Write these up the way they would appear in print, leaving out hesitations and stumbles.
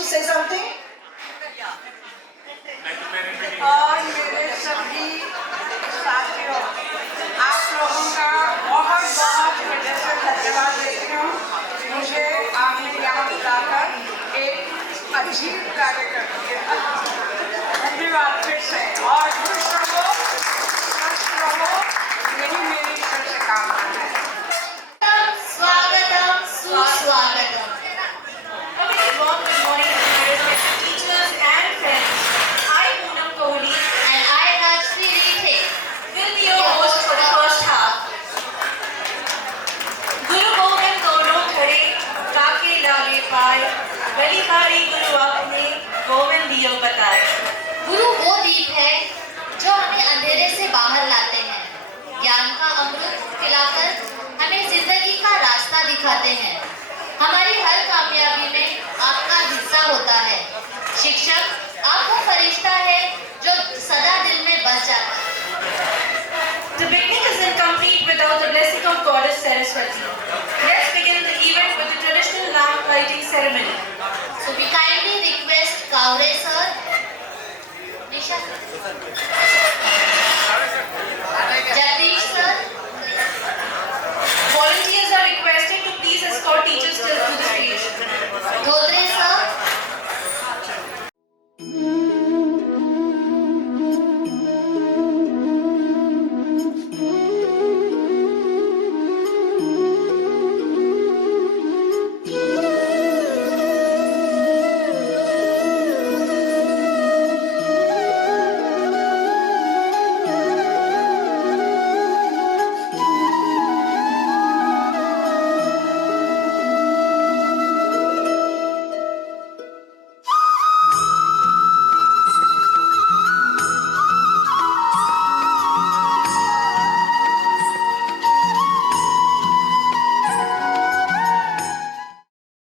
to say something? और मेरे सभी साथियों, आप लोगों का बहुत बहुत हृदय से धन्यवाद देती हूँ। मुझे आपने यहाँ बुलाकर एक अजीब कार्य कर दिया। धन्यवाद फिर से, और खुश रहो, स्वस्थ रहो, यही मेरी ईश्वर से कामना है। स्वागतम सुस्वागतम। A very warm good morning to my respected teachers and friends. I, Poonam Kohli, And I, Rajshri Rithe, will be your host for the first half. Guru Govind दोनों खड़े, काके लागे पाए, बलिहारी गुरु आपने गोविंद दियो बताए। गुरु वो दीप है जो हमें अंधेरे से बाहर लाते हैं, ज्ञान का अमृत पिलाकर हमें जिंदगी का रास्ता दिखाते हैं। हमारी हर कामयाबी में आपका हिस्सा होता है। शिक्षक आप वो फरिश्ता है जो सदा दिल में बस जाता है। The picnic is incomplete without the blessing of Goddess Saraswati. Let's begin the event with the traditional lamp lighting ceremony. So we kindly request Kaure sir, Nisha, Jagdish sir, Volunteers are requested to please escort teachers to the stage. Dhodre sir,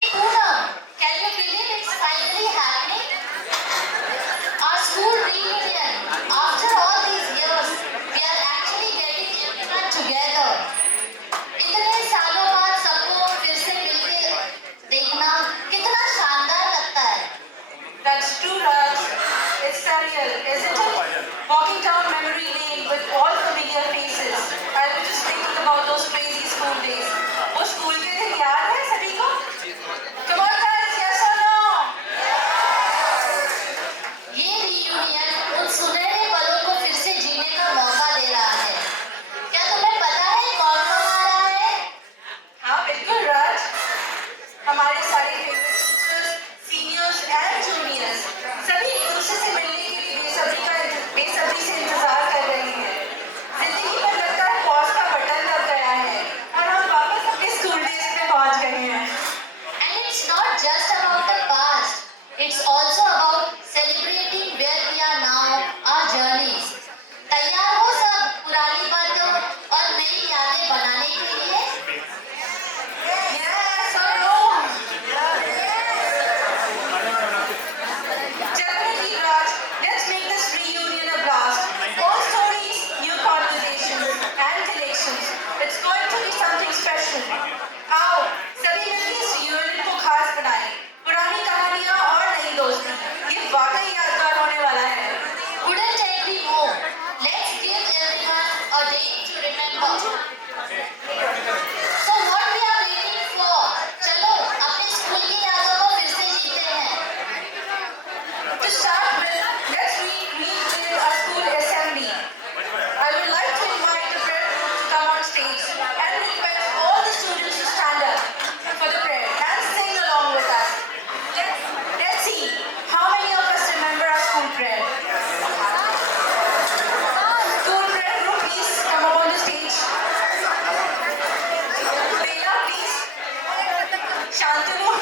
Poonam, can you believe it's finally happening? Our school reunion. After all these years, we are actually getting everyone together. इतने सालों बाद सबको फिर से मिलके देखना कितना शानदार लगता है। That's true, Raj. It's surreal, isn't it? Walking down memory lane with all familiar faces. I was just thinking about those crazy school days. वो स्कूल के दिन याद है सभी को? Come on, guys, yes or no? ये रियूनियन उन सुनहरे पलों को फिर से जीने का मौका दे रहा है। क्या तुम्हें पता है कौन कौन आ रहा है? हाँ बिल्कुल राज, हमारे सारे favourite teachers, seniors and juniors सभी एक दूसरे से मिलने के लिए बेसब्री से इंतजार कर रहे हैं। जिंदगी पर लगता है पॉज का बटन दब गया है और हम वापस अपने स्कूल डेज पे पहुंच गए हैं। And it's not just about the past. It's also about celebrating where we are now, our journeys. तैयार हो सब पुरानी बातों और नई यादें बनाने के लिए? Yes or no? Definitely, Raj. Let's make this reunion a blast. Old stories, new conversations, and collections. It's going to be something special. आओ, सभी मिलकर इस reunion को खास बनाएं. पुरानी कहानियाँ और नई दोस्ती. ये वाकई यादगार होने वाला है. Couldn't agree more. Let's give everyone a day to remember. So what we are waiting for? चलो अपने स्कूल की यादों को फिर से जीते हैं। To start with, let's relive our school assembly. I would like to invite the prayer group to come on stage and request all the students to stand up for the prayer and sing along with us. Let's see how many of us remember our school prayer. School prayer group, please come up on the stage. Leila, please. Shantanu.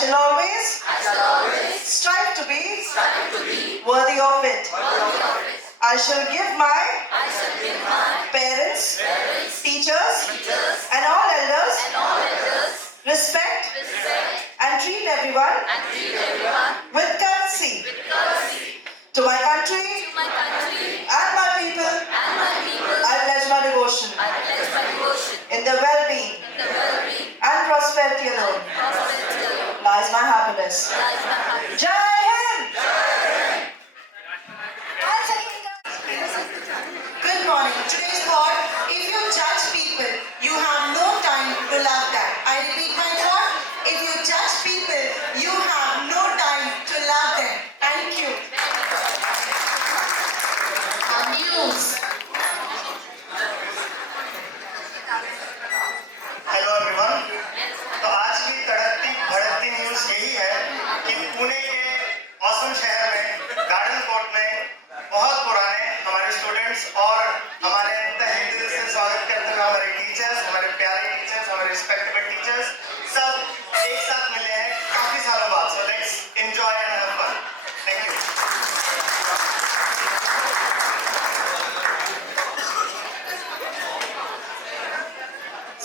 shall always strive to be worthy of it. I shall give my parents, teachers, and all elders respect and treat everyone with courtesy. To my country and my people, I pledge my devotion. In the well-being and prosperity alone lies my happiness. Jai Hind! Good morning. Today's thought, if you judge people, you have no time to love them. I repeat my thought, if you judge people, you have no time to love them. Thank you. News. Hello everyone. तो आज की तड़कती भड़कती न्यूज़ यही है कि पुणे के औसम शहर में गार्डन कोर्ट में बहुत पुराने हमारे स्टूडेंट्स और हमारे तहे दिल से स्वागत करते हुए हमारे टीचर्स, हमारे प्यारे टीचर्स, हमारे रिस्पेक्टेबल टीचर्स सब एक साथ मिले हैं काफ़ी सालों बाद। So let's enjoy and have fun. Thank you.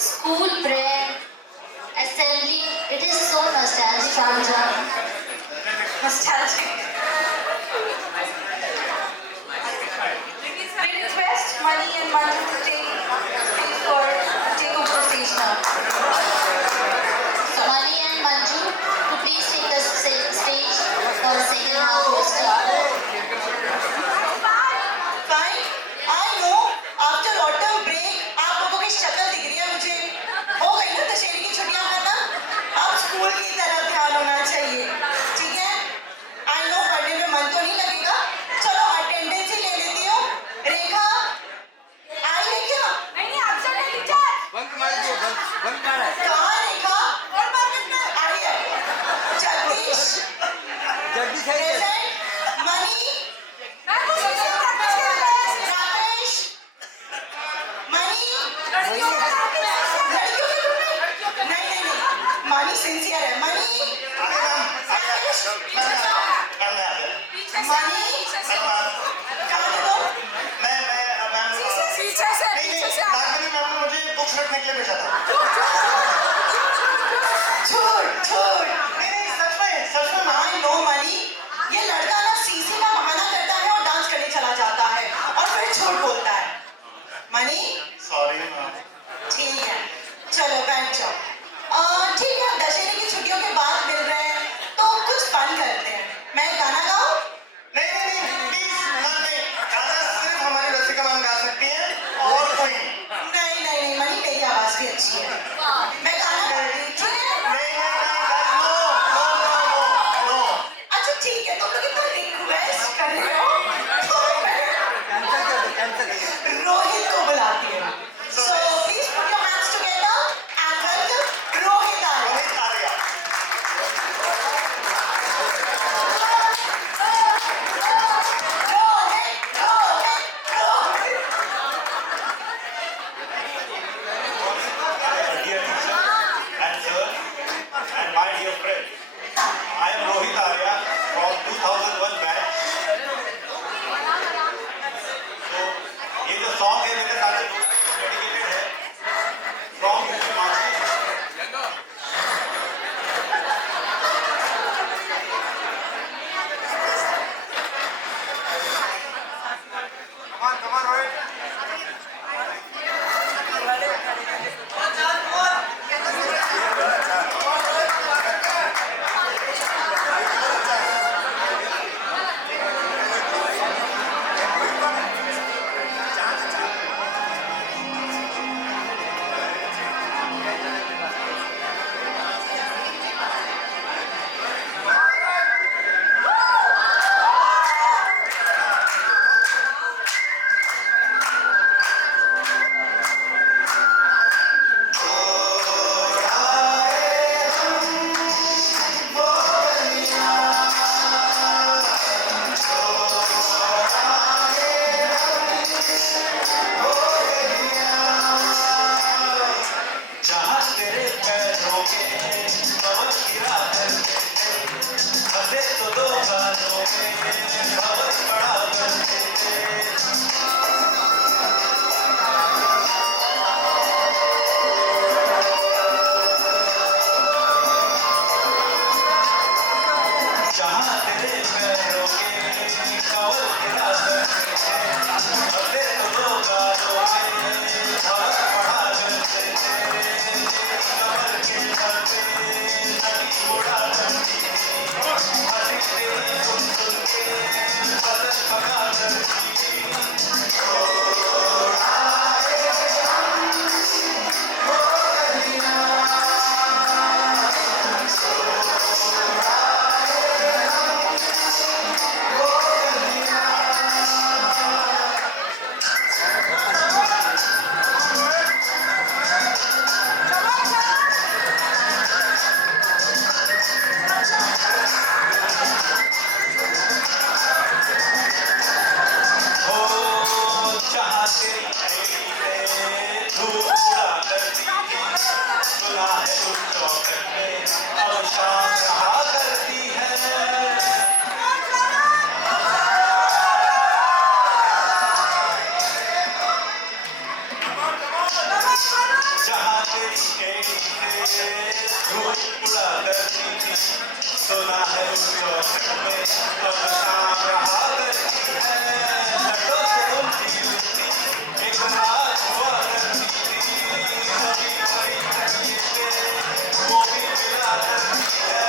School prayer, assembly, it is so nostalgic. Nostalgic. We request Mani and Manju to take over the stage now. Mani and Manju, to please take the stage for second round question. Fine. I know after autumn break आप लोगों की शक्ल दिख रही है मुझे। हो गई ना दशहरे की छुट्टियां खत्म? अब स्कूल की तरफ ध्यान होना चाहिए। ठीक है? I know पढ़ने में मन तो नहीं लगेगा। चलो अटेंडेंस ही ले लेती हूँ। रेखा, आई है क्या? नहीं absent है टीचर। कहाँ है रेखा? आई है। जगदीश, present। मनी, राकेश, मनी, लड़कियों के ग्रुप में? नहीं, मनी सिंसियर है। मनी, राकेश, मनी, कहाँ थे तुम? मुझे बुक्स रखने के लिए भेजा था। झूठ। नहीं, सच में I know मनी, ये लड़का ना सीसी का बहाना करता है और डांस करने चला जाता है और फिर झूठ बोलता है। Money, sorry ma'am. ठीक है, चलो बैठ जाओ। ठीक है, दशहरे की छुट्टियों के बाद मिल रहे हैं तो कुछ फन करते हैं। मैं गाना गाऊं? नहीं, प्लीज मैम नहीं। गाना सिर्फ हमारी रसिका मैम गा सकती हैं और कोई नहीं। नहीं, मनी मेरी आवाज भी अच्छी है। मैं धूप उड़ा करती थी, सोना है उस चौखट में, तब शाम रहा करती है, लटों से उलटी उलटी एक नाच हुआ करती थी, कभी वही कहीं पे वो भी मिला करती है।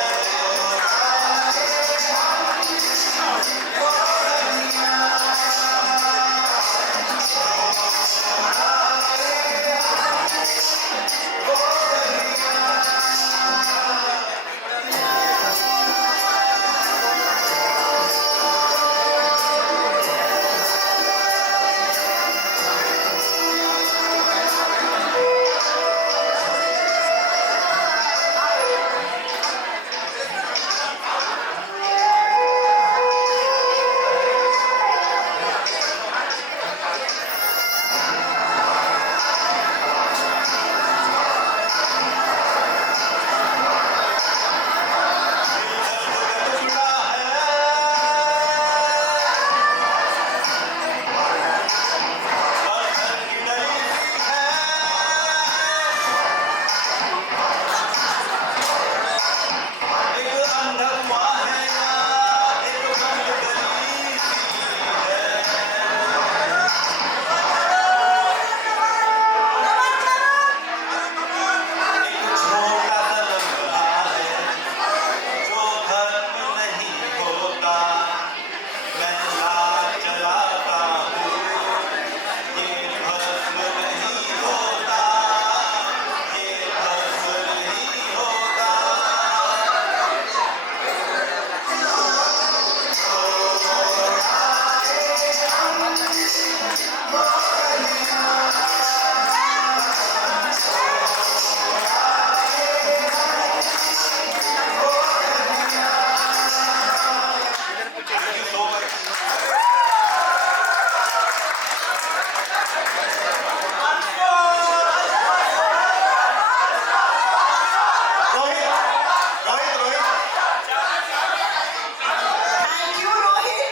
Thank you, Rohit.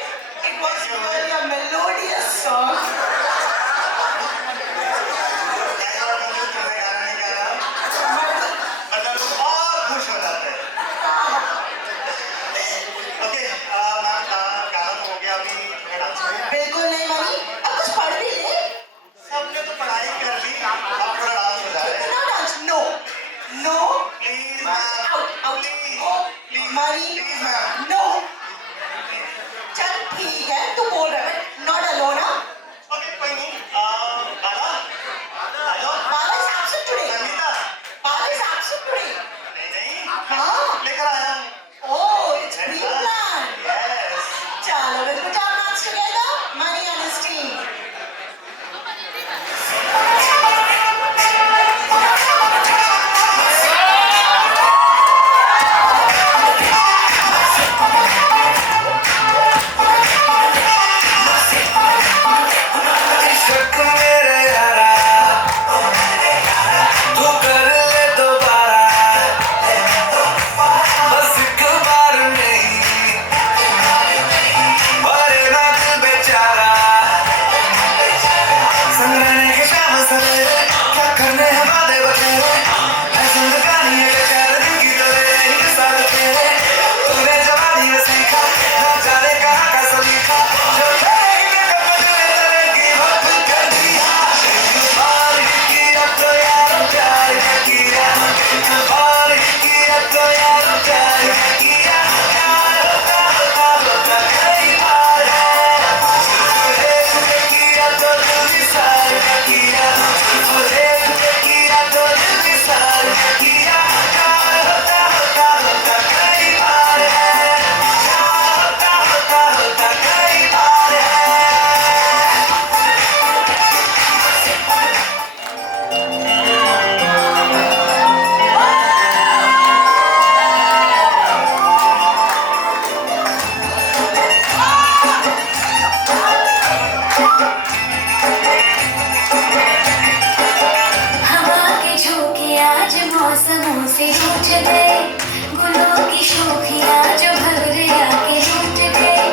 It was really a melodious song. मतलब और खुश हो जाते हैं। ओके, मैम गाना तो हो गया, अभी थोड़ा डांस करें। बिल्कुल नहीं मनी, अब कुछ पढ़ भी ले। सबने तो पढ़ाई कर ली, अब थोड़ा डांस हो जाए। No dance, no. No. Please Out, out. Please Money. Please ma'am. No. चल ठीक है, तू बोल रहा है, not alone, हाँ? ओके, कोई नहीं। बाला, आ जाओ। Bala is absent today. Sangeeta, Bala is absent today. नहीं, हाँ. लेकर आया हूँ। Oh, it's pre-planned. Yes. चलो, we'll put our hands together. Money and his team. इश्क मेरे यारा, तू कर ले दोबारा, बस एक बार नहीं, मरे ना दिल बेचारा। संग रहने के शाम सवेरे, क्या करने हैं वादे बतेरे, है जिंदगानी है बेचारे दिन की तरह एक साथ तेरे। तूने जवानी में सीखा, ना जाने कहाँ का सलीका, जो करेगी के बदले करेगी वक्त कर दिया। एक बार ही किया तो यार प्यार किया, एक बार ही किया तो यार प्यार किया, प्यार होता होता कई बार है। एक किया तो दिल निसार किया, एक किया तो दिल निसार किया, प्यार होता होता कई बार है, प्यार होता कई बार है। हवा के झोंके आज मौसमों से रूठ गए, गुलों की शोखियाँ जो भंवर आके रूठ गए।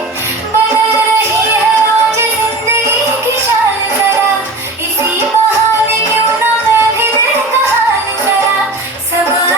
बदल रही है आज जिंदगी की चाल जरा, इसी बहाने क्यों ना मैं भी दिल का हाल जरा। सबा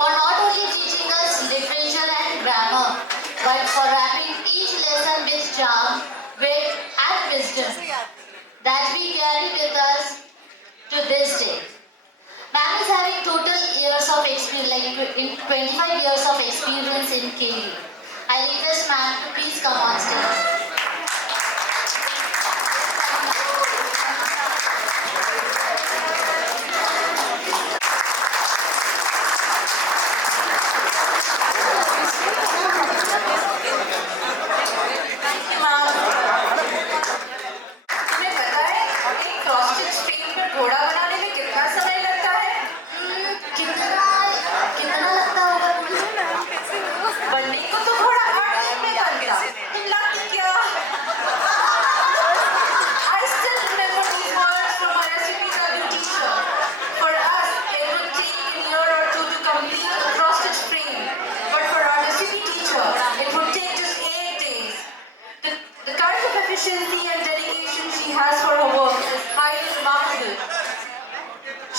for not only teaching us literature and grammar, but for wrapping each lesson with charm, wit, and wisdom that we carry with us to this day. Ma'am is having total years of experience, like 25 years of experience in KV. I request ma'am to please come on stage. तुम्हें पता है एक cross stitch frame पर घोड़ा बनाने में कितना समय लगता है? कितना लगता होगा? बनने को तो घोड़ा 8 दिन में बनता, तुम लाती क्या? I still remember these words from my SCPW teacher. For us, it would take a year or two to complete a cross stitch frame, but for our SCP teacher, it would take just 8 days. The kind of efficiency and dedication she has for her work is highly remarkable.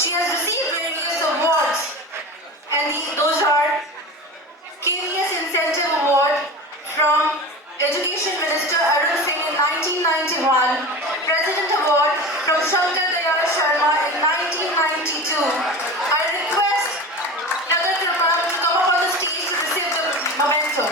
She has received various awards, and those are KVS Incentive Award from Education Minister Arun Singh in 1991, President Award from Shankar Dayal Sharma in 1992. I request Nagar Kirpan to come up on the stage to receive the memento.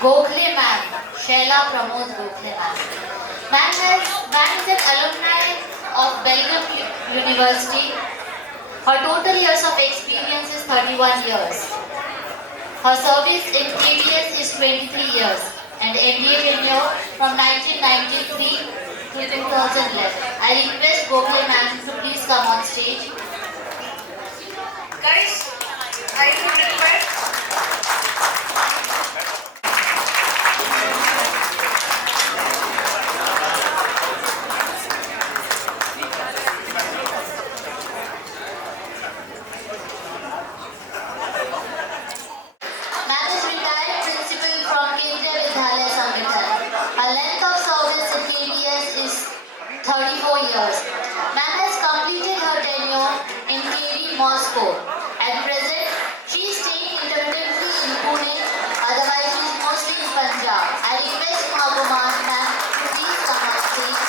Gokhale ma'am, Shaila Pramod Gokhale ma'am. Ma'am is an alumni of Belgium University. Her total years of experience is 31 years. Her service in KBS is 23 years and MBA tenure from 1993 to 2011. I request Gokhale ma'am to please come on stage. Guys, I would request Ma'am is retired principal from Kendriya Vidyalaya Samvitan. Her length of service in KBS is 34 years. Ma'am has completed her tenure in KV Moscow. At present, she is staying intermittently in Pune, otherwise she is mostly in Punjab. I request Mahbuma ma'am to please come on stage.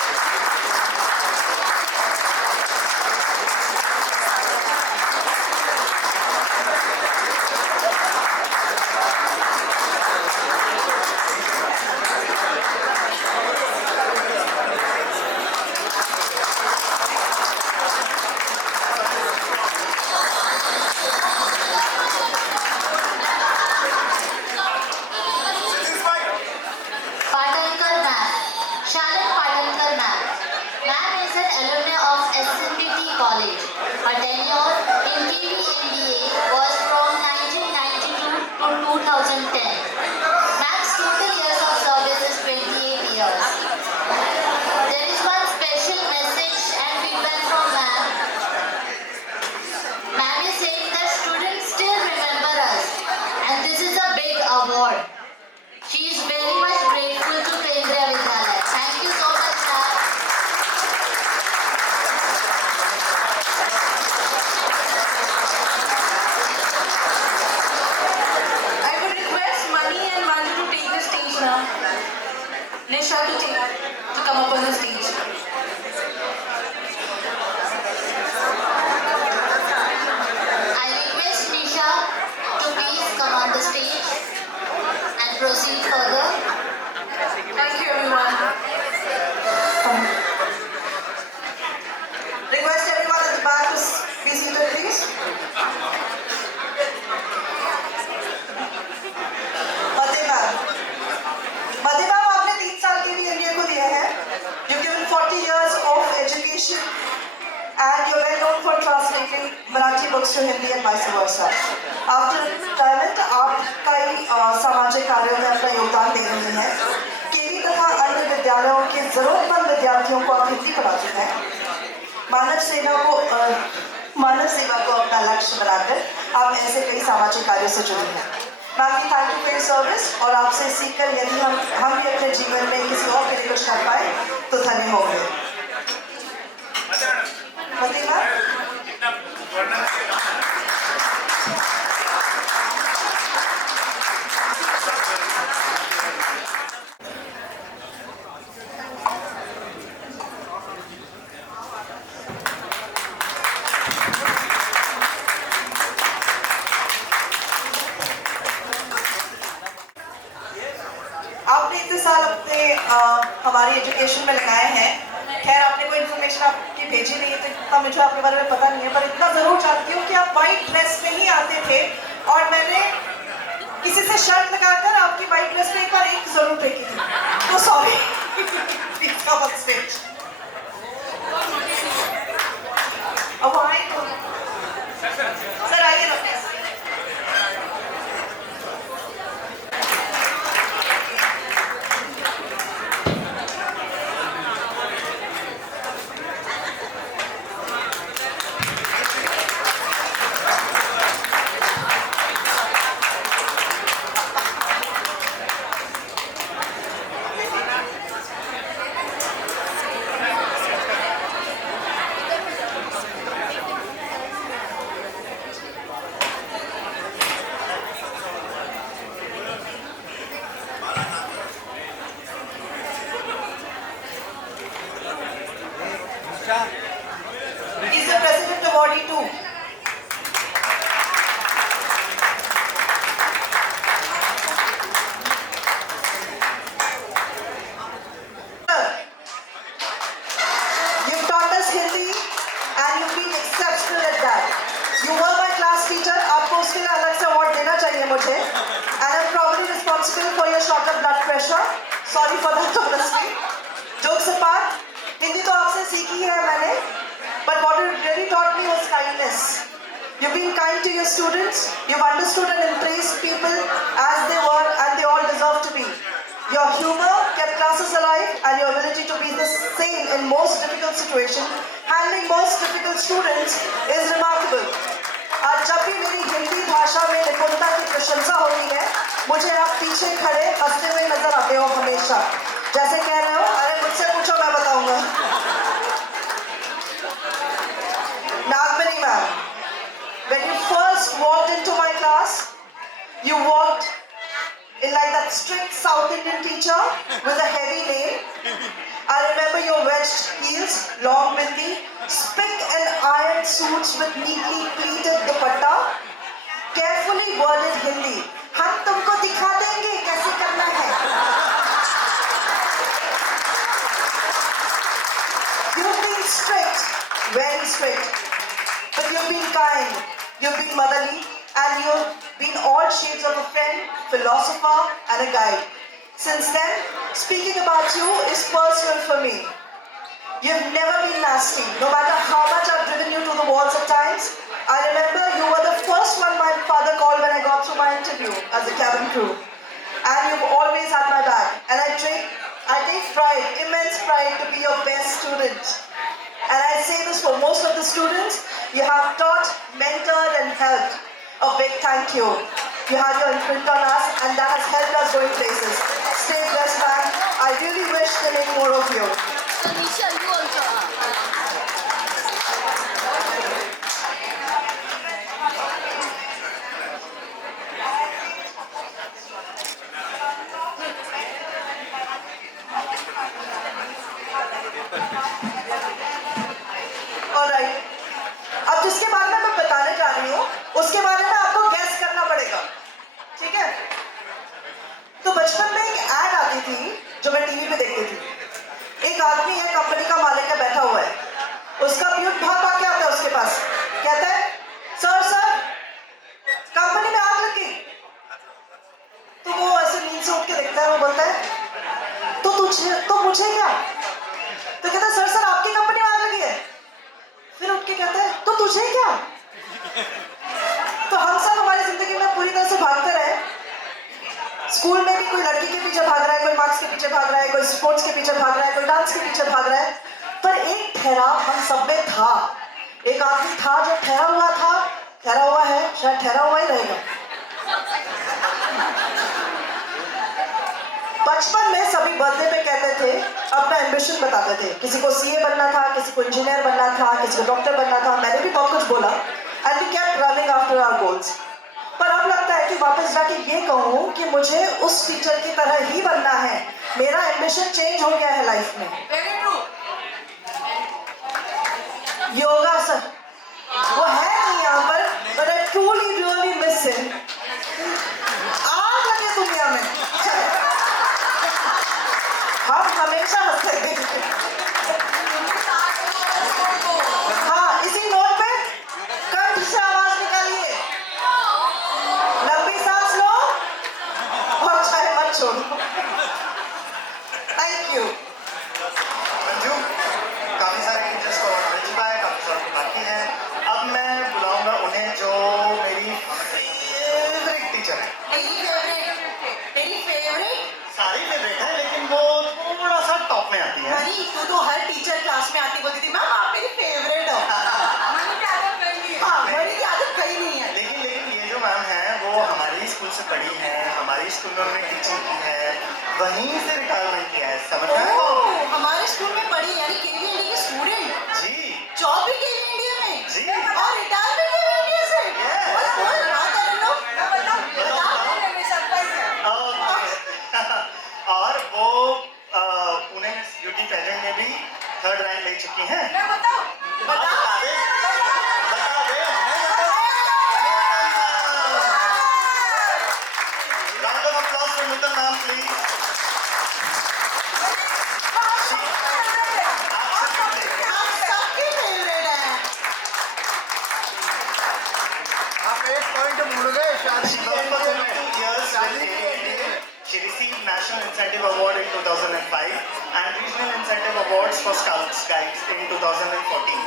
Patankar ma'am, Shalan Patankar ma'am. Ma'am is an alumni of SMBT College. Her tenure in KV MBA was from 1992 to 2010. Ma'am's total years of service is 28 years. There is one special message and feedback from ma'am. Ma'am is saying that students still remember us and this is a big award. She is very much grateful to Kendriya Vidyalaya. Thank you so much, ma'am. I would request Mani and Manju to take the stage now. Nisha to come up on the stage. I request Nisha to please come on the stage and proceed further. Thank you, everyone. Request everyone at the back to be seated, please. Mate ma'am, आपने 3 साल के लिए MBA को लिया है. You've given 40 years of education and you're well known for translating Marathi books to Hindi and vice versa. After retirement, आप कई सामाजिक कार्यों में अपना योगदान दे रही हैं. केवी तथा अन्य विद्यालयों के जरूरतमंद विद्यार्थियों को आप हिंदी पढ़ाते हैं। मानव सेवा को अपना लक्ष्य बनाकर आप ऐसे कई सामाजिक कार्यों से जुड़े हैं। मैम की thank you for your service और आपसे सीखकर यदि हम भी अपने जीवन में किसी और के लिए कुछ कर पाए तो धन्य होंगे। प्रतिमा आपने इतने साल अपने हमारी एजुकेशन में लगाए हैं। खैर आपने कोई इन्फॉर्मेशन आपकी भेजी नहीं है तो इतना मुझे आपके बारे में पता नहीं है, पर इतना जरूर जानती हूँ कि आप वाइट ड्रेस में ही आते थे और मैंने किसी से शर्त लगाकर आपकी वाइट ड्रेस में एक बार एक जरूर देखी थी, तो सॉरी। अब आए तो सर आइए ना। He's the president of Audi 2. You've taught us Hindi and you've been exceptional at that. You were my class teacher. आपको उसके लिए अलग से award देना चाहिए मुझे. And I'm probably responsible for your short of blood pressure. Sorry for that, honestly. Jokes apart, Hindi तो आपसे सीखी है मैंने. But what it really taught me was kindness. You've been kind to your students. You've understood and embraced people as they were and they all deserve to be. Your humor kept classes alive and your ability to be the same in most difficult situations, handling most difficult students is remarkable. आज जब भी मेरी हिंदी भाषा में निपुणता की प्रशंसा होती है, मुझे आप पीछे खड़े हंसते हुए नजर आते हो हमेशा। जैसे कह रहे हो, अरे मुझसे पूछो मैं बताऊंगा। Nagmani ma'am, when you first walked into my class, you walked in like that strict South Indian teacher with a heavy name. I remember your wedged heels, long bindi, spick and iron suits with neatly pleated dupatta, carefully worded Hindi. हम तुमको दिखा देंगे कैसे करना है। You've been strict, very strict. But you've been kind, you've been motherly, and you've been all shades of a friend, philosopher, and a guide. Since then, speaking about you is personal for me. You've never been nasty, no matter how much I've driven you to the walls at times. I remember you were the first one my father called when I got through my interview as a cabin crew. And you've always had my back. And I take pride, immense pride, to be your best student. And I say this for most of the students, you have taught, mentored and helped. A big thank you. You had your imprint on us and that has helped us going places. Stay blessed, man. I really wish to make more of you. Tanisha, you also are. Alright. अब जिसके बारे में मैं बताने जा रही हूँ, उसके बारे में आपको गैस करना पड़ेगा, ठीक है? तो बचपन में एक ऐड आती थी जो मैं टीवी पे देखती थी। एक आदमी है, कंपनी का मालिक है, बैठा हुआ है। उसका प्यून भाग भाग के आता है उसके पास, कहता है, सर कंपनी में आग लग गई। तो वो ऐसे नींद से उठ के देखता है, वो बोलता है, तो मुझे क्या? तो कहता है, सर आपकी कंपनी में आग लगी है। फिर उठ के कहता है, तो तुझे क्या? तो हम सब हमारी जिंदगी में पूरी तरह से भागते रहे। स्कूल में भी कोई लड़की के पीछे भाग रहा है, कोई मार्क्स के पीछे भाग रहा है, कोई स्पोर्ट्स के पीछे भाग रहा है, कोई डांस के पीछे भाग रहा है, पर एक ठहराव हम सब में था। एक आदमी था जो ठहरा हुआ था, ठहरा हुआ है, शायद ठहरा हुआ ही रहेगा। बचपन में सभी बर्थडे पे कहते थे, अपना एम्बिशन बताते थे। किसी को सीए बनना था, किसी को इंजीनियर बनना था, किसी को डॉक्टर बनना था। मैंने भी बहुत कुछ बोला and we kept running after our goals. पर अब लगता है कि वापस जाके ये कहूँ कि मुझे उस टीचर की तरह ही बनना है। मेरा एम्बिशन चेंज हो गया है लाइफ में। योगा सर वो है नहीं यहाँ पर, but I truly really miss him। आ लगे दुनिया में हम हमेशा हंसते हैं। हाँ, इसी नोट पे कंठ से आवाज निकालिए, लंबी सांस लो और चाहे मत छोड़ो। Thank you. मंजू, काफी सारे टीचर्स को अवार्ड मिल चुका है, काफी सारे को बाकी है। अब मैं बुलाऊंगा उन्हें जो मेरी फेवरेट टीचर है। तेरी फेवरेट? सारी फेवरेट है, लेकिन वो थोड़ा सा टॉप में आती है। मनी, तू तो हर टीचर क्लास में आती बोलती थी मैम आप मेरी फेवरेट हो। मनी की आदत कहीं है। हाँ, मनी की आदत कहीं नहीं है। लेकिन ये जो मैम है वो हमारी स्कूल से पढ़ी है, हमारी स्कूल में उन्होंने टीचिंग की है, वहीं से रिटायरमेंट किया है। समझ में आया? ओह, हमारे स्कूल में पढ़ी यानी केवीएनडी की स्टूडेंट। जी जॉब भी केवीएनडी में। जी। और रिटायर भी केवीएनडी से। Yes। ओए, बात है लो। बता। और वो पुणे ब्यूटी पेजेंट में भी 3rd रैंक ले चुकी हैं। मैं बताऊं? बता दे। बता दे। Round of applause for Nutan ma'am, please. आप सबकी फेवरेट है। आप एक पॉइंट भूल गए शादी She के worked for लिए 22 years शादी with के ABA. लिए She received National Incentive Award in 2005 and Regional Incentive Awards for Scouts Guides in 2014.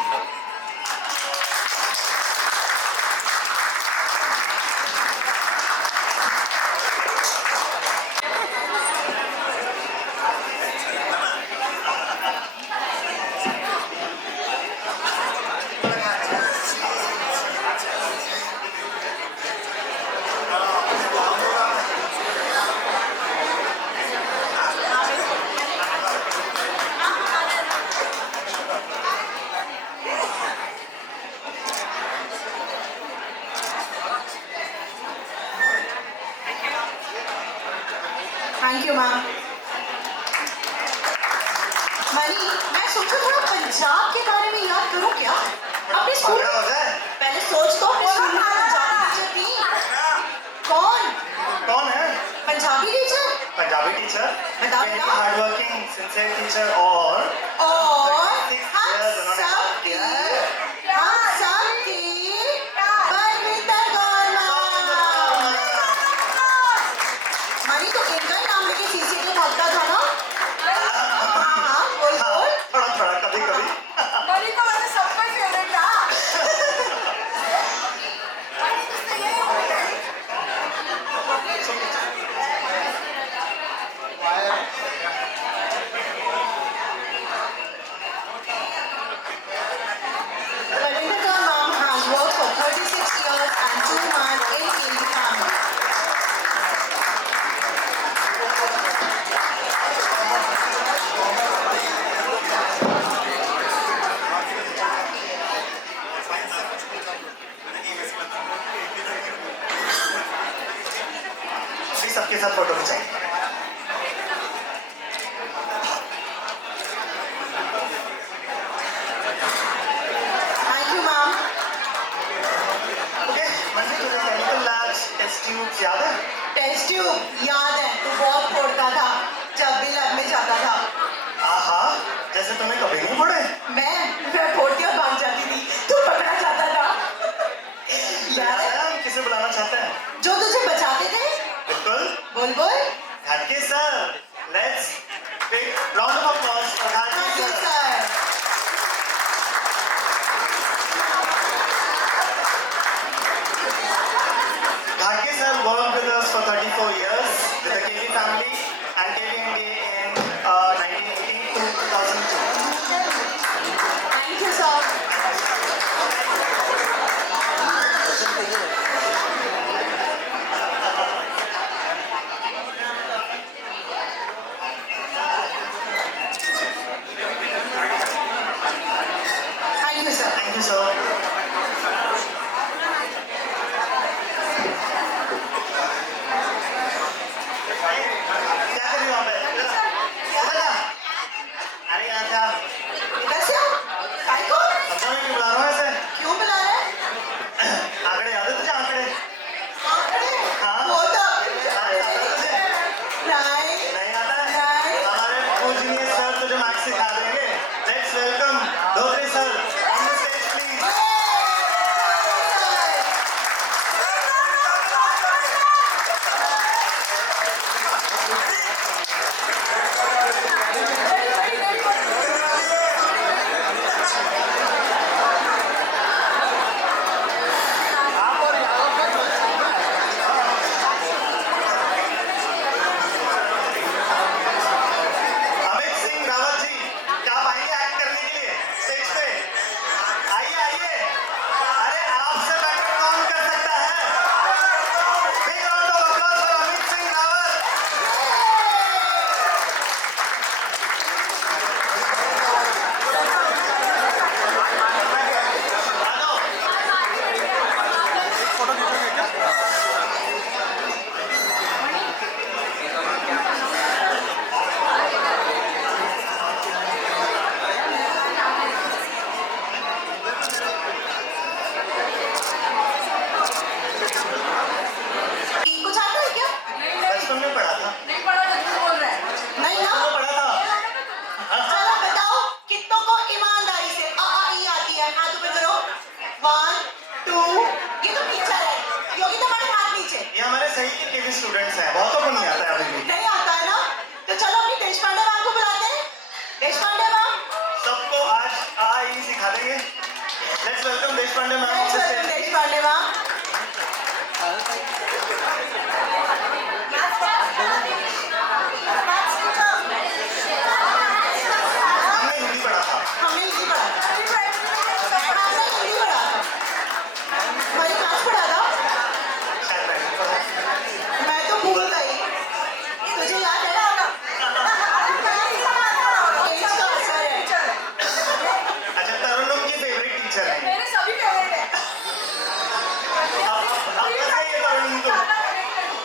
Thank you ma'am. Money, मैं सोचा थोड़ा पंजाब के बारे में याद करूं क्या? अपने स्कूल पकड़ा हो जाए। पहले सोच तो अपने स्कूल में पंजाबी टीचर थी। कौन? कौन है? पंजाबी टीचर? पंजाबी टीचर, बताओ, वेरी बताओ। हार्ड वर्किंग सिंसियर टीचर और और 6 हम years उन्होंने काम सब किया है। बलविंदर कौर मैम। मनी तो इनका ही नाम लेके सीसी पे भागता था ना? हाँ, बोल हाँ, बोल। थोड़ा कभी मनी तो वैसे सबका फेवरेट था। Thank you sir. क्या कर रही हो आप? इधर आ। अरे यहाँ क्या? कैसे हो? काय को? समझा मैं क्यों बुला रहा हूँ ऐसे? क्यों बुला रहे हैं? आंकड़े याद है तुझे? आंकड़े? हाँ। वो तो हाँ, याद है तुझे? नहीं नहीं आता है? नहीं हमारे पूजनीय सर तुझे मैथ्स सिखा देंगे। Let's welcome Dhotre sir on the stage please. Amit Singh Rawat ji, क्या आप आएंगे एक्ट करने के लिए स्टेज पे? आइए आइए। अरे आपसे बेटर कौन कर सकता है? Big round of applause for Amit Singh रावत। कुछ आता है क्या? बचपन में पढ़ा था। नहीं पढ़ा तो क्यों बोल रहे हैं? नहीं ना? बचपन में पढ़ा था। चलो बताओ कितनों को ईमानदारी से आ ई आती है? हाथ ऊपर करो। 1 2 ये तो टीचर है। योगिता मैडम हाथ नीचे। ये हमारे सही के केवी स्टूडेंट्स हैं, बहुतों को नहीं आता है अभी भी। नहीं आता है ना? तो चलो अपनी देशपांडे मैम को बुलाते हैं। देशपांडे मैम, सबको आज आ ई सिखा देंगे। Let's welcome Deshpande ma'am on the stage. Deshpande मैम। हमने हिंदी पढ़ा था। हमने हिंदी पढ़ा था। हमने हिंदी पढ़ा था। हमारी क्लास पढ़ा था। शायद मैंने पढ़ा। मैं तो भूल गई। तुझे याद है ना? एज का असर है। अच्छा, तरुणों की फेवरेट टीचर है। मेरे सभी फेवरेट है। अब कैसे ये तरुण को?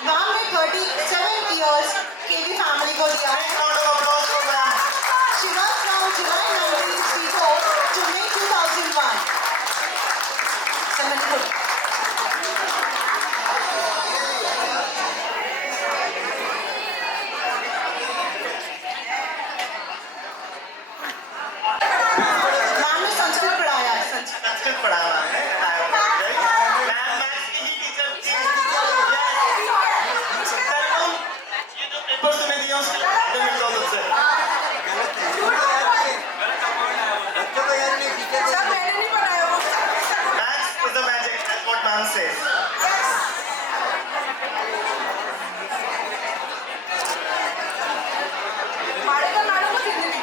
मैम ने 37 इयर्स केवी फैमिली को दिया है। Big round of applause for ma'am. She was from July 1964 to May 2001. Somebody put. Ma'am ने संस्कृत पढ़ाया है। संस्कृत। संस्कृत पढ़ाया है। मैम मैथ्स की ही टीचर थी। Yes. तरुण, ये जो पेपर तुम्हें दिया उसके लिए मिल जाओ मुझसे। सर मैंने नहीं बनाया वो। Maths is the magic, that's what ma'am says. मारेगा मैडम को हिंदी।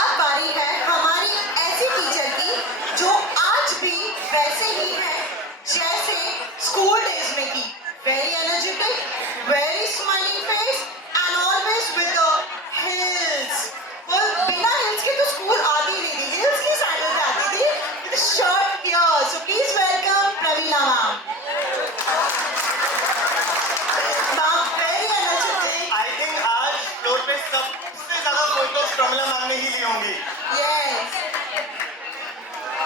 अब बारी है हमारी ऐसी टीचर की जो आज भी वैसे ही है जैसे स्कूल डेज में थी। Very energetic, very smiling face and always with the hills. वो बिना हिल्स के तो स्कूल आती नहीं थी। हिल्स की सैंडल पे आती थी with shirt here. So please welcome Praveena ma'am. Ma'am very energetic. I think आज फ्लोर पे सबसे ज्यादा फोटोज प्रमिला मैम ने ही ली होंगी। Yes.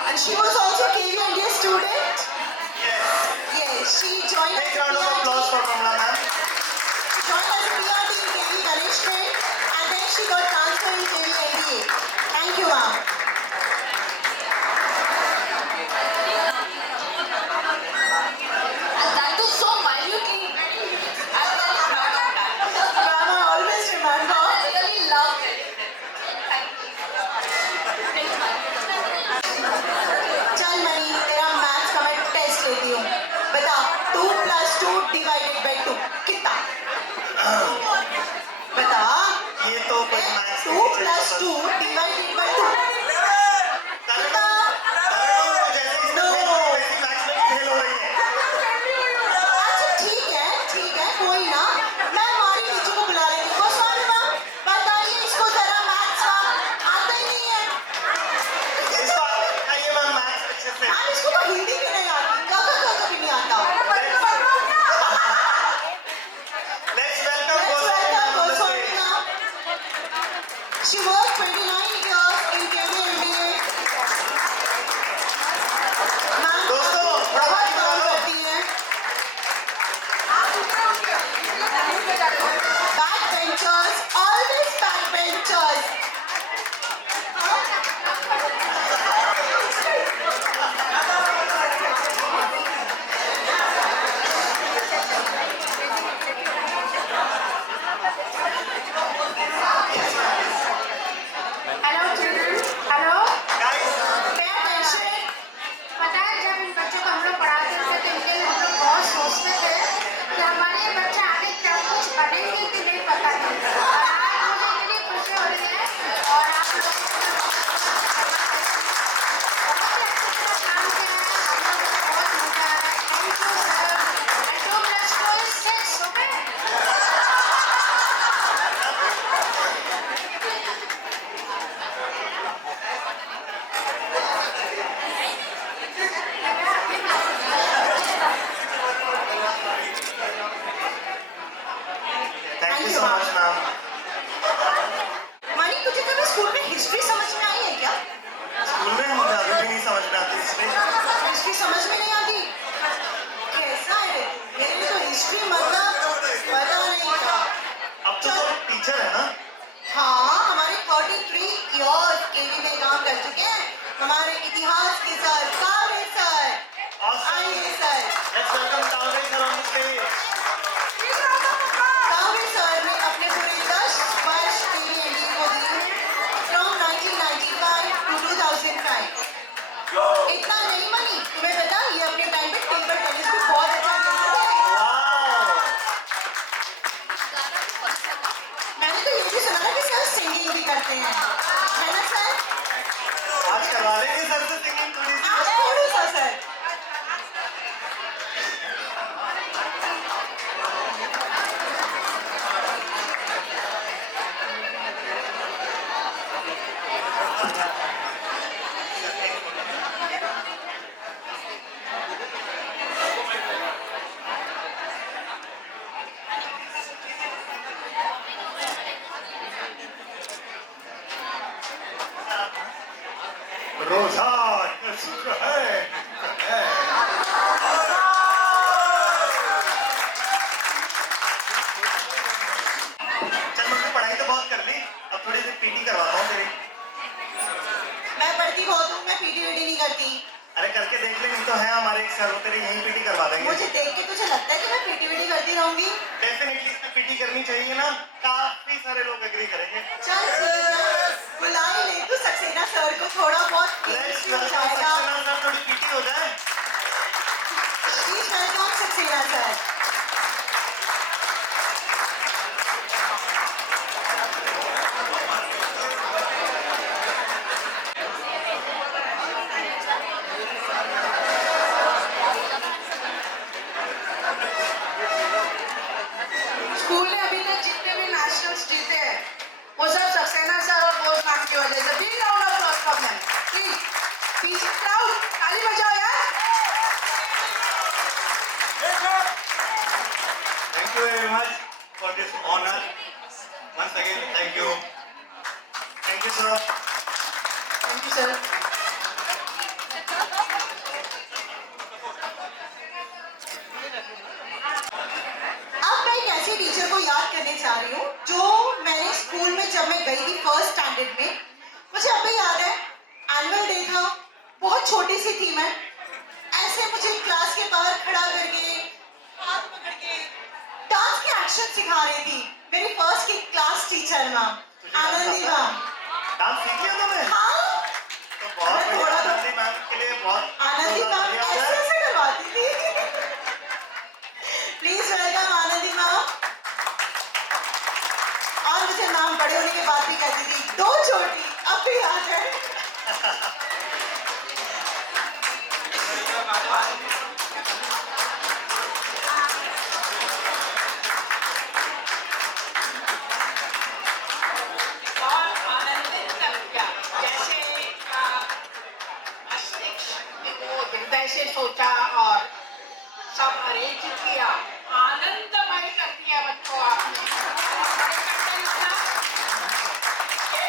And she was also KV India student. Yes. Yes, she joined Big as a round of PRT. applause for Pramila ma'am. She joined as a PRT in KV Ganesh Train and then she got transferred in KV NDA. Thank you, ma'am. That too so minutely. Ma'am, I always remember. I really love it. चल मनी, तेरा मैथ्स का मैं टेस्ट लेती हूँ। बता 2 + 2 divided by 2 कितना? बता। ये तो कोई मैथ्स 2 + 2 डिवाइडेड बाय 2 कितना? अच्छा ठीक है कोई ना। मैं हमारी टीचर को बुला लेती हूँ। गोस्वामी मैम बताइए इसको जरा मैथ्स का आता ही नहीं है। She worked 29 years in KVMDA. Ma'am दोस्तों, थोड़ा बहुत पानी काम पिला लो। करती हैं। Backbenchers, always backbenchers. Hello children, hello. Guys, Pay attention. पता है जब इन बच्चों को हम लोग पढ़ाते थे तो इनके लिए हम लोग बहुत सोचते थे कि हमारे ये बच्चे आगे क्या कुछ बनेंगे कि नहीं पता नहीं। और आज मुझे इतनी खुशी हो रही है और आप लोग बहुत ही अच्छी तरह काम किया है। हम लोग को बहुत मजा आ रहा है। Thank you sir. एंड 2 + 2 is 6, okay? thank you so much, ma'am. Money तुझे कभी स्कूल में हिस्ट्री समझ में आई है क्या? स्कूल में मुझे अभी भी नहीं समझ में आती इसलिए। हिस्ट्री समझ में नहीं आती? कैसा है रे? मेरे तो हिस्ट्री मतलब पता नहीं था। अब तो तुम टीचर है ना? हाँ, हमारे 33 इयर्स केवी में काम कर चुके हैं। हमारे इतिहास के सर, कावरे सर, आइए sir. Let's welcome Tawre sir on the stage. Kaware सर ने अपने पूरे 10 वर्ष केवी को दिए हैं from 1995 to 2005। इतना नहीं मनी, तुम्हें पता ये अपने टाइम पे टेबल टेनिस भी बहुत अच्छा खेलते थे। Wow. मैंने तो ये भी सुना था कि सर सिंगिंग भी करते हैं, है ना सर? आज करवा लेंगे सर से सिंगिंग थोड़ी सी। आज थोड़ा सा सर। रोजा ये शुक्र है, शुक्र है। चल मम्मी पढ़ाई तो बहुत कर ली, अब थोड़ी सी पीटी करवाता हूँ तेरी। मैं पढ़ती बहुत हूँ, मैं पीटी वीटी नहीं करती। अरे करके देख ले, नहीं तो है हमारे एक सर, वो तेरी यहीं पीटी करवा देंगे। मुझे देख के तुझे लगता है कि मैं पीटी वीटी करती रहूंगी? डेफिनेटली इसमें पीटी करनी चाहिए ना, काफी सारे लोग एग्री करेंगे। चल ठीक है, बुला ही ले तू सक्सेना सर को, थोड़ा बहुत लेट्स इंग्लिश हो वेलकम जाएगा। सक्सेना सर, थोड़ी पीटी हो जाए। Please welcome Saxena sir. School ने अभी तक जितने भी नेशनल्स जीते हैं वो सब सक्सेना सर और बोस मैम की वजह से। Big round of applause for them please. पीछे क्राउड ताली बजाओ यार। Thank you very much for this honor. Once again, thank you. Thank you, sir. Thank you sir. अब मैं एक ऐसे टीचर को याद करने जा रही हूँ जो मैंने स्कूल में जब मैं गई थी फर्स्ट स्टैंडर्ड में, मुझे अब भी याद है। एनुअल डे था, बहुत छोटी सी थी मैं, ऐसे मुझे क्लास के बाहर खड़ा करके हाथ पकड़ के डांस के एक्शन सिखा रही थी मेरी फर्स्ट की class teacher ma'am Anandi ma'am. Dance सीख लिया तुमने? हाँ, तो बहुत मैं बढ़िया, थोड़ा तो- आनंदी मैम के लिए बहुत आनंदी मैम बढ़िया हो ऐसे जाए। ऐसे करवाती थी। प्लीज वेलकम आनंदी मैम। और मुझे नाम बड़े होने के बाद भी कहती थी दो चोटी, अब भी याद है। और आनंदित कर दिया जैसे वो हृदय से सोचा और सब अरेंज किया, आनंदमय कर दिया बच्चों आपने। ये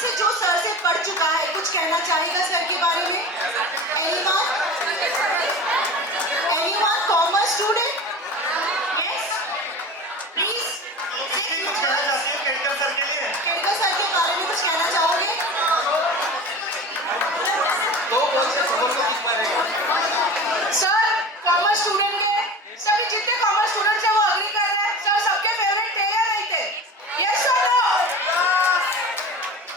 से जो सर से पढ़ चुका है कुछ कहना चाहेगा सर के बारे में? Anyone? Anyone? Commerce student? Yes? Please. कुछ कहना चाहती है केडकर सर के लिए? केडकर सर के बारे में कुछ कहना चाहोगे? सर कॉमर्स स्टूडेंट के सभी जितने कॉमर्स स्टूडेंट्स हैं वो अग्री कर रहे हैं सर सबके फेवरेट थे या नहीं थे यस और नो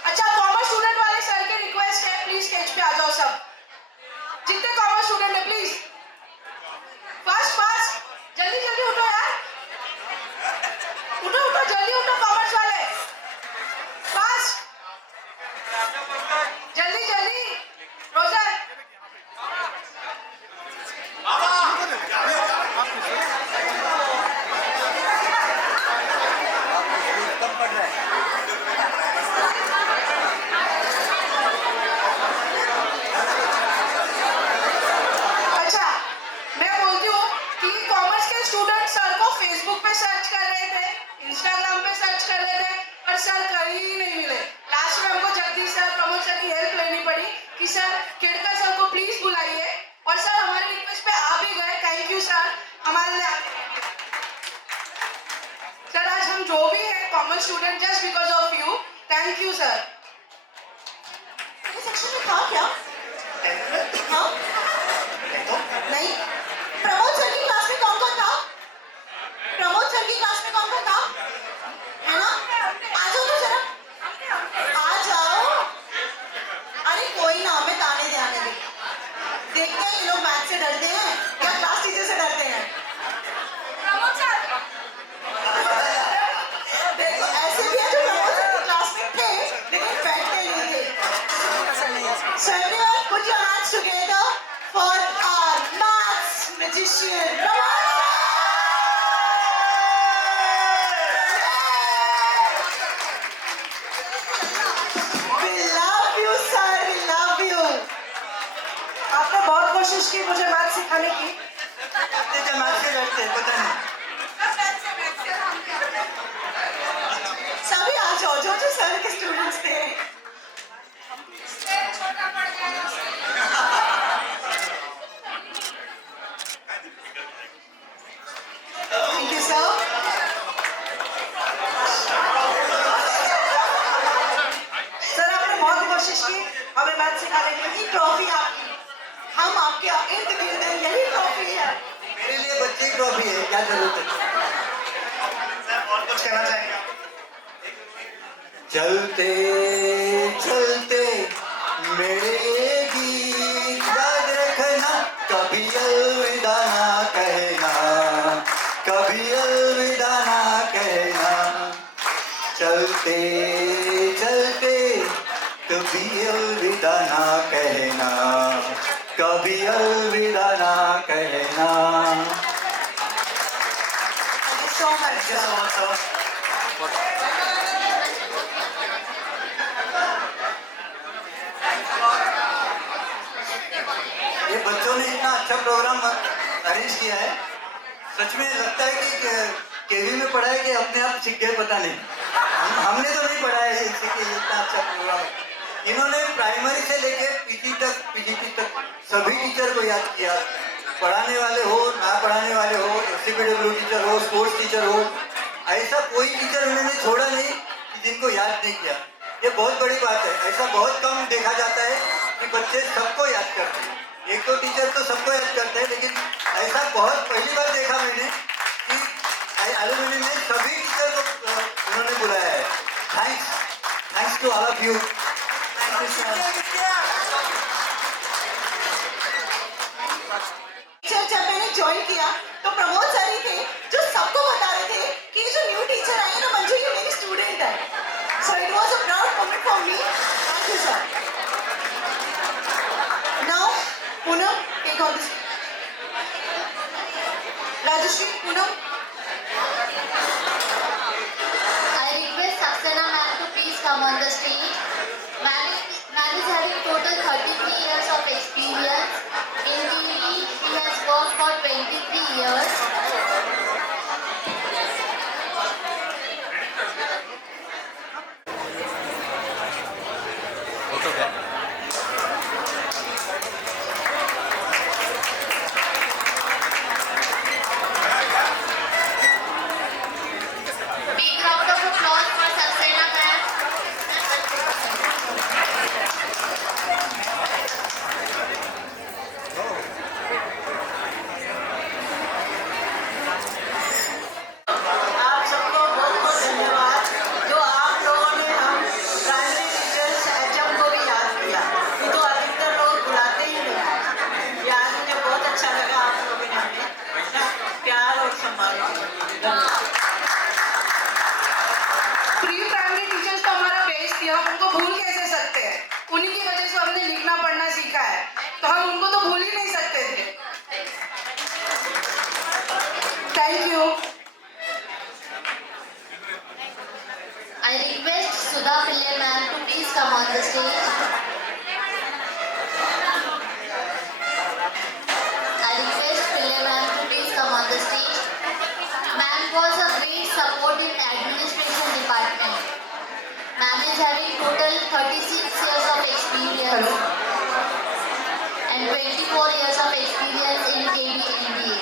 अच्छा कॉमर्स स्टूडेंट वाले सर की रिक्वेस्ट है प्लीज स्टेज पे आ जाओ सब जितने कॉमर्स स्टूडेंट है प्लीज फास्ट फास्ट जल्दी जल्दी उठो यार उठो उठो जल्दी उठो कॉमर्स वाले फास्ट जल्दी जल्दी रोजर कम पड़ रहा है। अच्छा मैं बोलती हूँ कि कॉमर्स के स्टूडेंट सर को फेसबुक पे सर्च कर रहे थे इंस्टाग्राम पे सर्च कर रहे थे पर सर कहीं नहीं मिले लास्ट में हमको जगदीश सर प्रमोद सर की हेल्प लेनी पड़ी कि सर केडकर सर को प्लीज बुलाइए और सर हमारी रिक्वेस्ट पे आ भी गए थैंक यू सर हमारे लिए सर आज हम जो भी है commerce student just because of you thank you sir ये सेक्शन में था क्या? हाँ? नहीं? प्रमोद सर की क्लास में कौन कौन था? प्रमोद सर की क्लास में कौन कौन था? है ना? आ जाओ तो जरा। आ जाओ। अरे कोई ना हमें ताने दे आने दे। देखते हैं ये लोग मैथ से डरते हैं या क्लास टीचर से डरते हैं। प्रमोद सर देखो ऐसे भी है जो प्रमोद सर की क्लास में थे लेकिन बैठते नहीं थे। So everyone put your hands together for our maths magician. Pramod sir! We love you sir, we love you. आपने बहुत कोशिश की मुझे मैथ सिखाने की मैथ से डरते हैं, पता नहीं। सभी आ जाओ जो जो सर के स्टूडेंट्स थे। Thank you sir. सर आपने बहुत कोशिश की हमें मैथ सिखाने की यही ट्रॉफी आपकी, हम आपके इर्द गिर्द हैं, यही ट्रॉफी है। मेरे लिए बच्चे की ट्रॉफी है, क्या जरूरत है? सर और कुछ कहना चाहेंगे आप? चलते चलते मेरे गीत याद रखना, कभी अलविदा ना कहना, कभी अलविदा ना कहना। चलते चलते कभी अलविदा ना कहना, कभी अलविदा ना कहना। Thank you so much Thank you sir. so much, sir. ये बच्चों ने इतना अच्छा प्रोग्राम अरेंज किया है, सच में लगता है कि केवी में पढ़ा है कि अपने आप सीख गए, पता नहीं। हमने तो नहीं पढ़ा है इससे कि इतना अच्छा प्रोग्राम। इन्होंने प्राइमरी से लेके पीजीटी तक सभी टीचर को याद किया, पढ़ाने वाले हो ना पढ़ाने वाले हो, एससीपीडब्ल्यू टीचर हो, स्पोर्ट्स टीचर हो, ऐसा कोई टीचर उन्होंने छोड़ा नहीं कि जिनको याद नहीं किया। ये बहुत बड़ी बात है, ऐसा बहुत कम देखा जाता है कि बच्चे सबको याद करते हैं। एक दो टीचर तो सबको याद करते हैं, लेकिन ऐसा बहुत पहली बार देखा मैंने कि एलुमनी में सभी टीचर को उन्होंने बुलाया है। Thanks to all of you. Thank you sir. Teacher जब मैंने ज्वाइन किया तो प्रमोद सर ही थे जो सबको बता रहे थे कि ये जो न्यू टीचर आई है ना मंजू, ये मेरी स्टूडेंट है। So it was a proud moment for me. Thank you sir. Now Poonam, take on this. Rajashri, Poonam. I request Saxena ma'am to please come on the stage. Ma'am is having Big round of applause for Saxena ma'am. आप सबको बहुत बहुत धन्यवाद जो आप लोगों ने हम प्राइमरी टीचर्स एचएम को भी याद किया। ये तो अधिकतर लोग बुलाते ही नहीं। ये आज मुझे बहुत अच्छा लगा आप लोगों ने हमें ना प्यार और सम्मान दिया। प्री प्राइमरी टीचर्स तो हमारा बेस थी, हम उनको भूल कैसे सकते हैं? उन्हीं की वजह से हमने लिखना पढ़ना सीखा है, तो हम उनको तो भूल ही नहीं सकते थे। Thank you. I request Sudha Pillai ma'am to please come on the stage. I request Pillai ma'am to please come on the stage. Ma'am was a great support in administration department. Ma'am is having total 36 years of experience and 24 years of experience in KB MBA.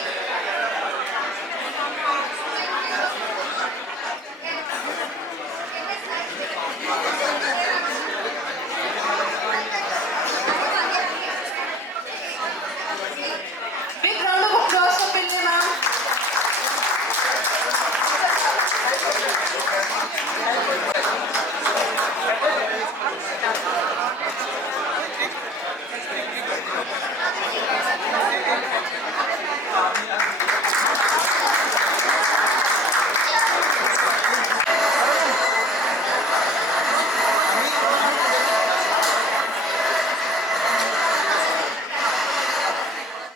Big round of applause for Pillai ma'am.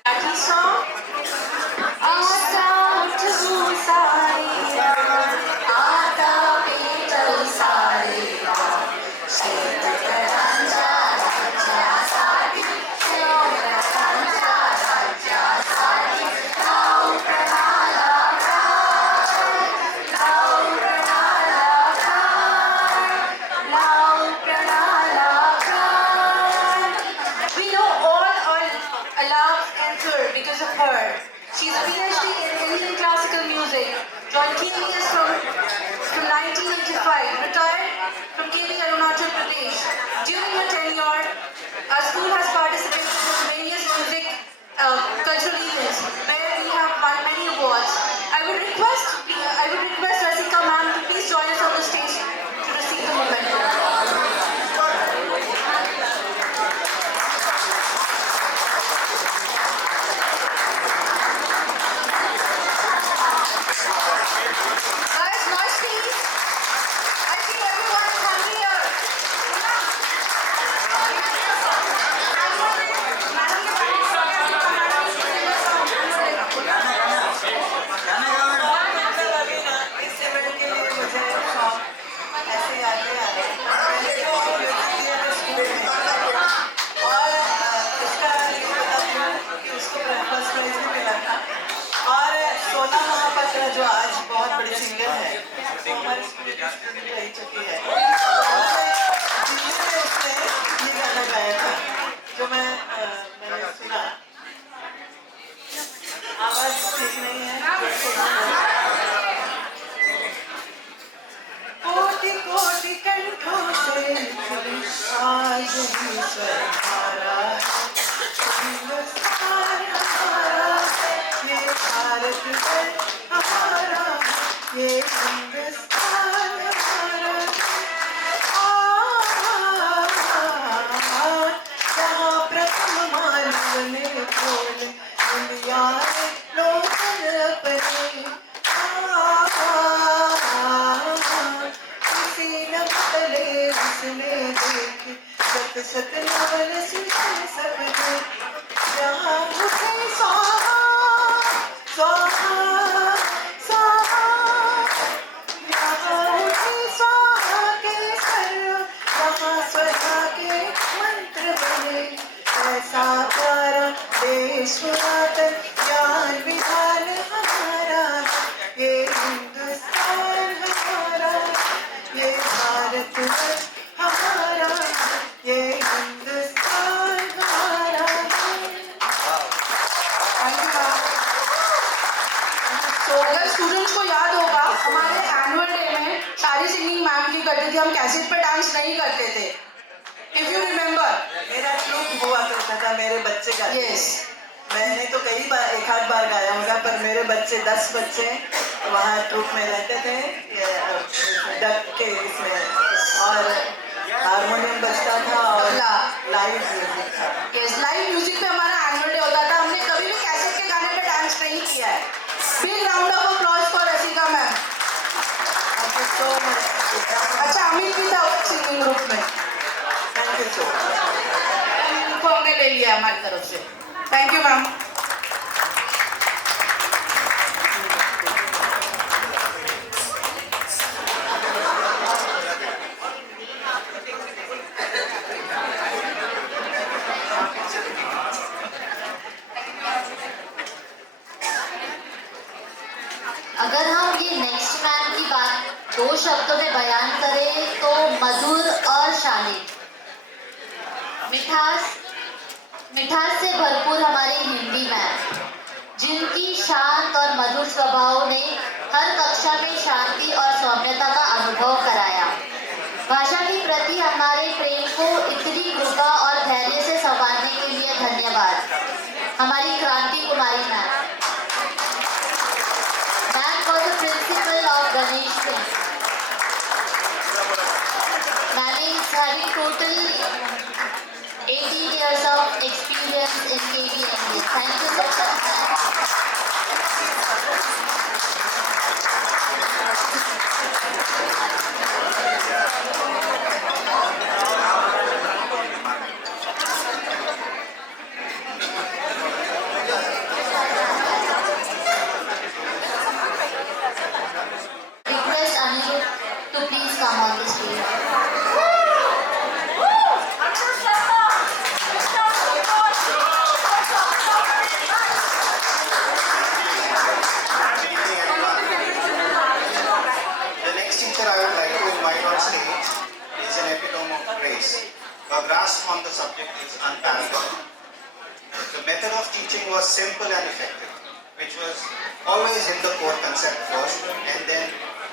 Marathi सॉन्ग आता उठू सारिया, आता पेटल सारिया, शेतकऱ्यांच्या राज्यासाठी, शेतकऱ्यांच्या राज्यासाठी, लावू प्रणाला प्राण, लावू प्रणाला प्राण, लावू प्रणाला प्राण. We know all Alap's answer because of her. She's a PhD in Indian classical music. Joined KBS from 1985. Retired from KB Arunachal Pradesh. During her tenure, our school has participated in various music cultural events where we have won many awards. I would request Rasika ma'am to please join us on the stage to receive the memento. Guys, noise please. I see everyone is hungry here. मतलब अभी ना इस इवेंट के लिए मुझे शौक ऐसे आते आ रहे हैं। पहले तो म्यूजिक थिएटर स्कूल में और इसका ये बताती हूँ कि उसको फर्स्ट प्राइज भी मिला था। और सोना महापात्रा जो आज बहुत बड़ी सिंगर है वो हमारे स्कूल की स्टूडेंट रह चुकी है। दिल्ली में उसने ये गाना गाया था जो मैंने सुना। आवाज ठीक नहीं है। कोटि कोटि कंठों से आज ही स्वरधारा, हिंदुस्तान हमारा, ये भारत है हमारा, ये हिंदुस्तान हमारा। जहाँ प्रथम मानव ने खोले दुनिया में लोचन अपने, किसी न बदले उसने देखे सत सत नवल शीशे सब दे। जहाँ उठे स्वाहा स्वाहा स्वाहा, जहाँ उठे स्वाहा के स्वर, वहाँ स्वधा के मंत्र बने। ऐसा प्यारा देश पुरातन ज्ञान विधान हमारा, ये हिंदुस्तान हमारा, ये भारत वर्ष हमारा, ये हिंदुस्तान हमारा। तो अगर स्टूडेंट्स को याद होगा हमारे एनुअल डे में करती थी, हम कैसेट पे डांस नहीं करते थे. If you remember. मेरा ट्रूप हुआ करता था, मेरे बच्चे गाते थे. Yes. मैंने तो कई बार एक आध बार गाया होगा, पर मेरे बच्चे 10 बच्चे वहाँ ट्रूप में रहते थे डक के इसमें, और हारमोनियम बजता था और लाइव म्यूजिक था. Yes, लाइव म्यूजिक पे हमारा एनुअल डे होता था. हमने कभी भी कैसेट के गाने पे डांस नहीं किया है. Big round of applause for रसिका मैम. अच्छा, अमित भी था सिंगिंग ग्रुप में. Thank you so much. उनको हमने ले लिया हमारी तरफ से. Thank you ma'am. अगर हम ये नेक्स्ट मैम की बात 2 शब्दों में बयान करें तो मधुर और शालीन. मिठास से भरपूर हमारी हिंदी मैम, जिनकी शांत और मधुर स्वभाव ने हर कक्षा में शांति और सौम्यता का अनुभव कराया. भाषा के प्रति हमारे प्रेम को इतनी कृपा और धैर्य से संवारने के लिए धन्यवाद. हमारी क्रांति कुमारी ma'am. Ma'am was the principal of Ganesh Singh. Ma'am is having total 18 years of experience in KVMBS. Thank you so much, ma'am. Request Anirudh to please come on the stage. The next teacher I would like to invite on stage is an epitome of grace. Her grasp on the subject is unparalleled. The method of teaching was simple and effective, which was always hit the core concept first and then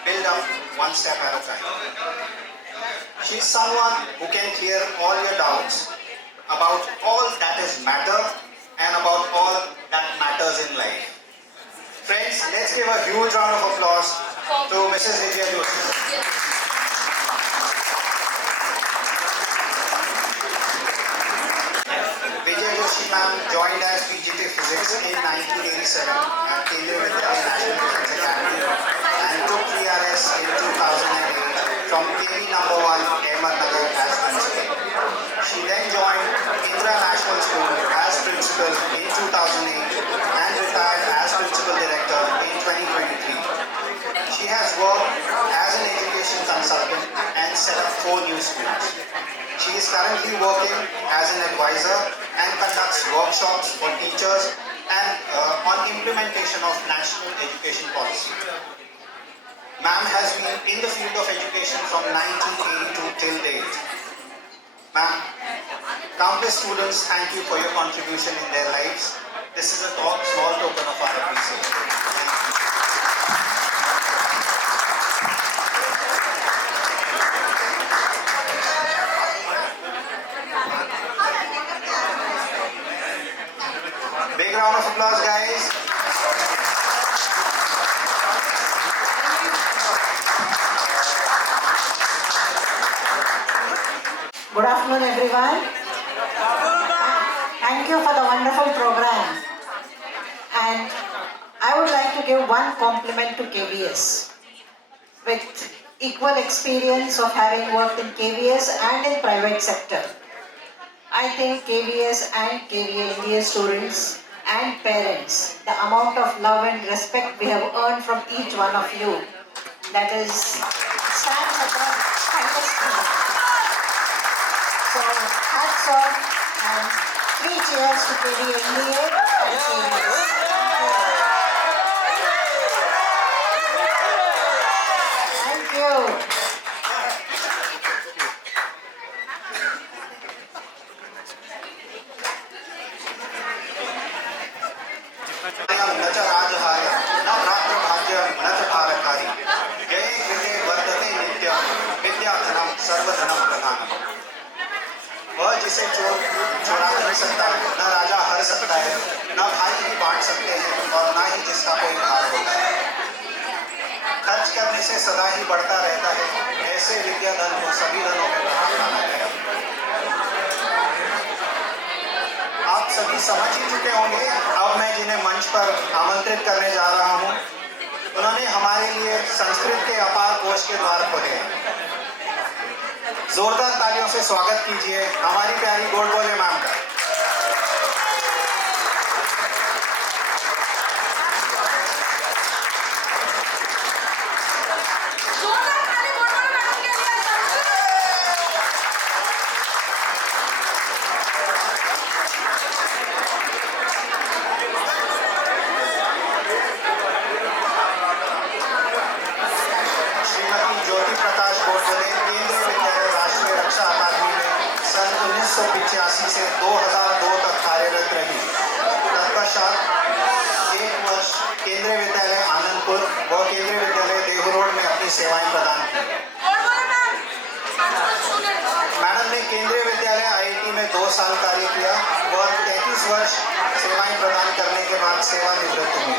build up one step at a time. She is someone who can clear all your doubts about all that is matter and about all that matters in life. Friends, let's give a huge round of applause to Mrs. Vijaya Joshi. Vijaya Joshi ma'am joined as PGT Physics in 1987 at Kendriya Vidyalaya National Defence Academy and took PRS in 2008 from KV No. 1 Ahmednagar as principal. She then joined Indira National School as principal in 2008 and retired as principal director in 2023. She has worked as an education consultant and set up 4 new schools. She is currently working as an advisor and conducts workshops for teachers and on implementation of national education policy. Ma'am has been in the field of education from 1982 till date. Ma'am, countless students thank you for your contribution in their lives. This is a small token of our appreciation. Thank you. Big round of applause, guys. Good afternoon, everyone. Thank you for the wonderful program. And I would like to give one compliment to KVS. With equal experience of having worked in KVS and in private sector, I think KVS and KVMBS students and parents, the amount of love and respect we have earned from each one of you, that is stands above fantastic. So hats off and 3 cheers to KVMBA and KVS. Thank you. न च राजहाय न भ्रातृभाग्यं न च भारकारी जय गिरे वर्धते नित्यं विद्या से चोर चुरा नहीं सकता, न राजा हर सकता है, न भाई ही बांट सकते हैं और न ही जिसका कोई भार होता है। खर्च करने से सदा ही बढ़ता रहता है, ऐसे विद्या धन को सभी धनों में प्रभाव माना गया। आप सभी समझ ही चुके होंगे। अब मैं जिन्हें मंच पर आमंत्रित करने जा रहा हूं, उन्होंने हमारे लिए संस्कृत के अपार कोश के द्वार खोले हैं। जोरदार तालियों से स्वागत कीजिए हमारी प्यारी गोडबोले मैम का। श्रीमती ज्योति प्रकाश गोडबोले केंद्रीय विद्यालय राष्ट्रीय रक्षा अकादमी में सन 1985 से 2002 तक कार्यरत रही। तत्पश्चात 1 वर्ष केंद्रीय विद्यालय आनंदपुर व केंद्रीय विद्यालय देहू रोड में अपनी सेवाएं प्रदान की। मैडम ने केंद्रीय विद्यालय आईआईटी में 2 साल कार्य किया व 33 वर्ष सेवाएं प्रदान करने के बाद सेवानिवृत्त हुई।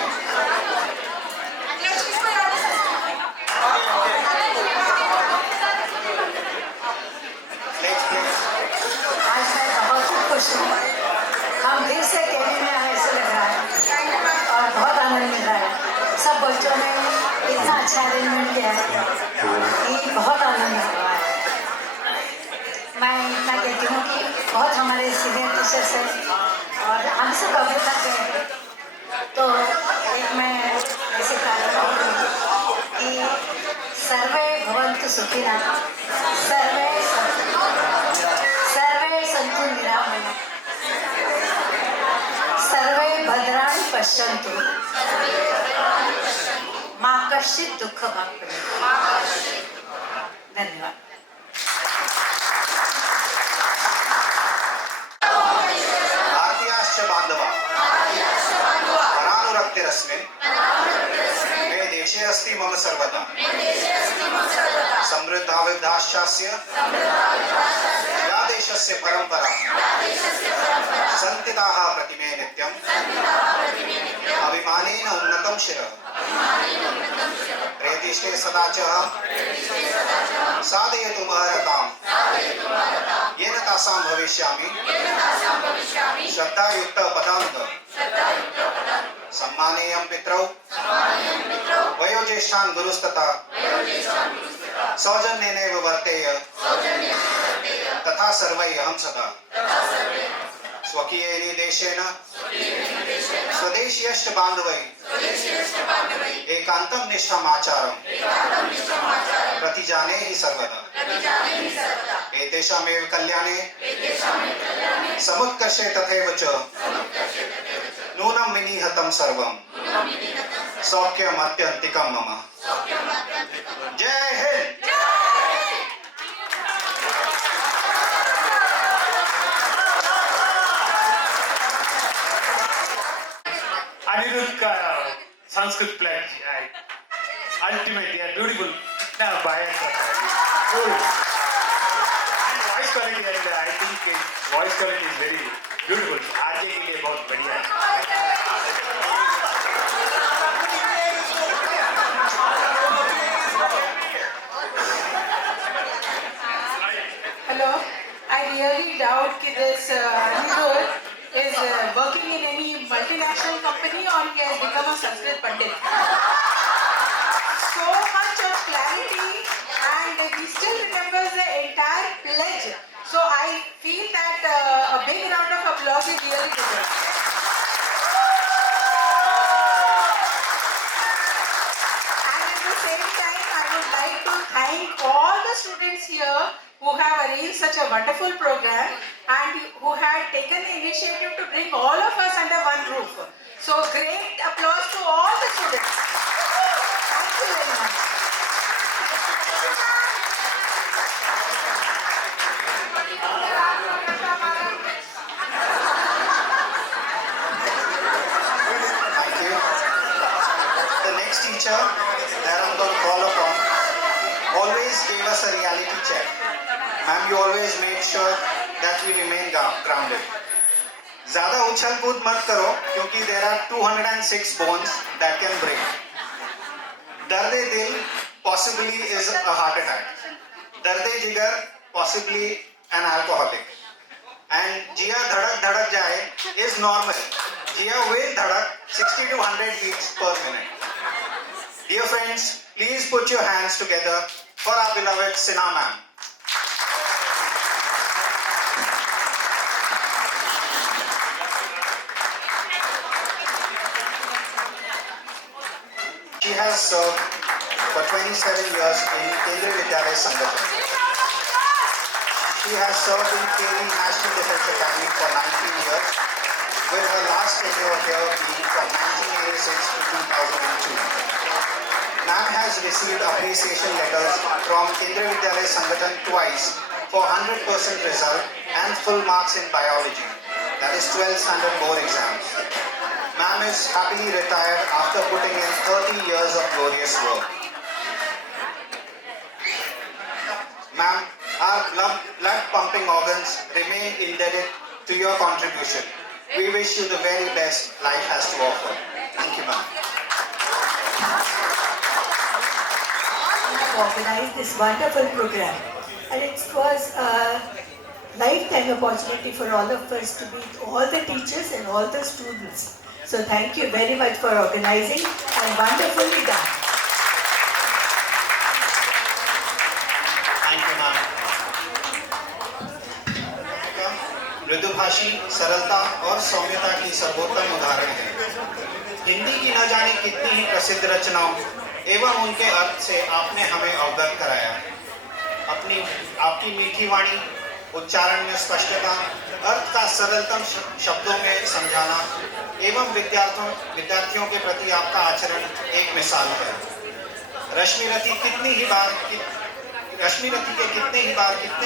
आज मैं बहुत खुश हूँ। हम फिर से केवी में आए ऐसे लग रहा है और बहुत आनंद मिल रहा है। सब बच्चों ने इतना अच्छा अरेंजमेंट किया है कि बहुत आनंद मिल रहा है। मैं इतना कहती हूँ कि बहुत हमारे सीनियर टीचर्स हैं और हम सब अभी तक गए। तो एक मैं ऐसे प्रार्थना करूँगी कि सर्वे भवन्तु सुखिनः, सर्वे सन्तु निरामया, सर्वे भद्राणि पश्यन्तु, मा कश्चित् दुःखभाग् भवेत्। धन्यवाद। भारतीयाश्च बान्धवा अनानुरक्तिरस्मिन् मे देशे अस्ति मम सर्वदा। समृद्धा विद्धाश्चास्य या देशस्य परम्परा सन्तिताः प्रतिमे नित्यम् अभिमानेन उन्नतं शिरः प्रेतिष्ठे सदा च साधयतु महरताम् येन तासां भविष्यामि श्रद्धायुक्तः पदान्त सम्मानेयं पितरौ वयोज्येष्ठान् गुरुस्तथा सौजन्येनैव वर्तेय तथा सर्वैः अहं सदा स्वकीयेन देशेन स्वदेशीयश्च बान्धवैः एकान्तं निष्ठाम् आचारं प्रतिजाने हि सर्वदा। एतेषामेव कल्याणे समुत्कर्षे तथैव च नूनं विनिहतं सर्वं सौख्यमत्यन्तिकं मम। जय हिंद। अनिरुद्ध का संस्कृत प्ले अल्टीमेट या ब्यूटीफुल ना bike voice quality I think voice quality is very beautiful. RJ के लिए बहुत बढ़िया है। Hello, I really doubt that this Anirudh is working in any multinational company or he has become a Sanskrit Pandit. So much of clarity and he still remembers the entire pledge. So I feel that a big round of applause is really deserved. And at the same time, I would like to thank all the students here who have arranged such a wonderful program and who had taken the initiative to bring all of us under one roof. So great applause to all the students. Thank you very much. Thank you. The next teacher that I'm going to call upon always gave us a reality check. Ma'am, you always made sure that we remain grounded. ज़्यादा उछल कूद मत करो क्योंकि there are 206 bones that can break. दर्दे दिल possibly is a heart attack. दर्दे जिगर possibly an alcoholic. And जिया धड़क धड़क जाए is normal. जिया will धड़क 60 to 100 beats per minute. Dear friends, please put your hands together for our beloved Sinha ma'am. She has served for 27 years in Kendriya Vidyalaya Sangathan. She has served in KV National Defence Academy for 19 years, with her last tenure here being from 1986 to 2002. Ma'am has received appreciation letters from Kendriya Vidyalaya Sangathan twice for 100% result and full marks in biology, that is 12th standard board exams. Ma'am is happily retired after putting in 30 years of glorious work. Ma'am, our blood pumping organs remain indebted to your contribution. We wish you the very best life has to offer. Thank you, ma'am. Organized this wonderful program, and it was a lifetime opportunity for all of us to meet all the teachers and all the students. So thank you very much for organizing, and wonderfully done. Thank you, ma'am. मृदुभाषी, सरलता और सौम्यता की सर्वोत्तम उदाहरण है। हिंदी की न जाने कितनी ही प्रसिद्ध रचनाओं एवं उनके अर्थ से आपने हमें अवगत कराया। आपकी मीठी वाणी, उच्चारण में स्पष्टता, अर्थ का सरलतम शब्दों में समझाना एवं विद्यार्थियों के प्रति आपका आचरण एक मिसाल है। रश्मि रति के कितने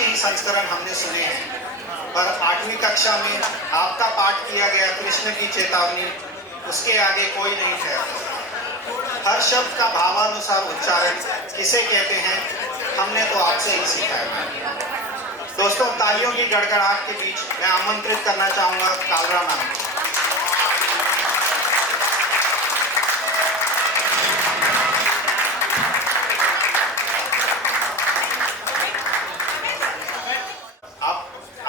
ही संस्करण हमने सुने हैं, पर 8वीं कक्षा में आपका पाठ किया गया कृष्ण की चेतावनी, उसके आगे कोई नहीं ठहरता। हर शब्द का भावानुसार उच्चारण किसे कहते हैं, हमने तो आपसे ही सीखा है। दोस्तों, तालियों की गड़गड़ाहट के बीच मैं आमंत्रित करना चाहूंगा कालरा मैम को।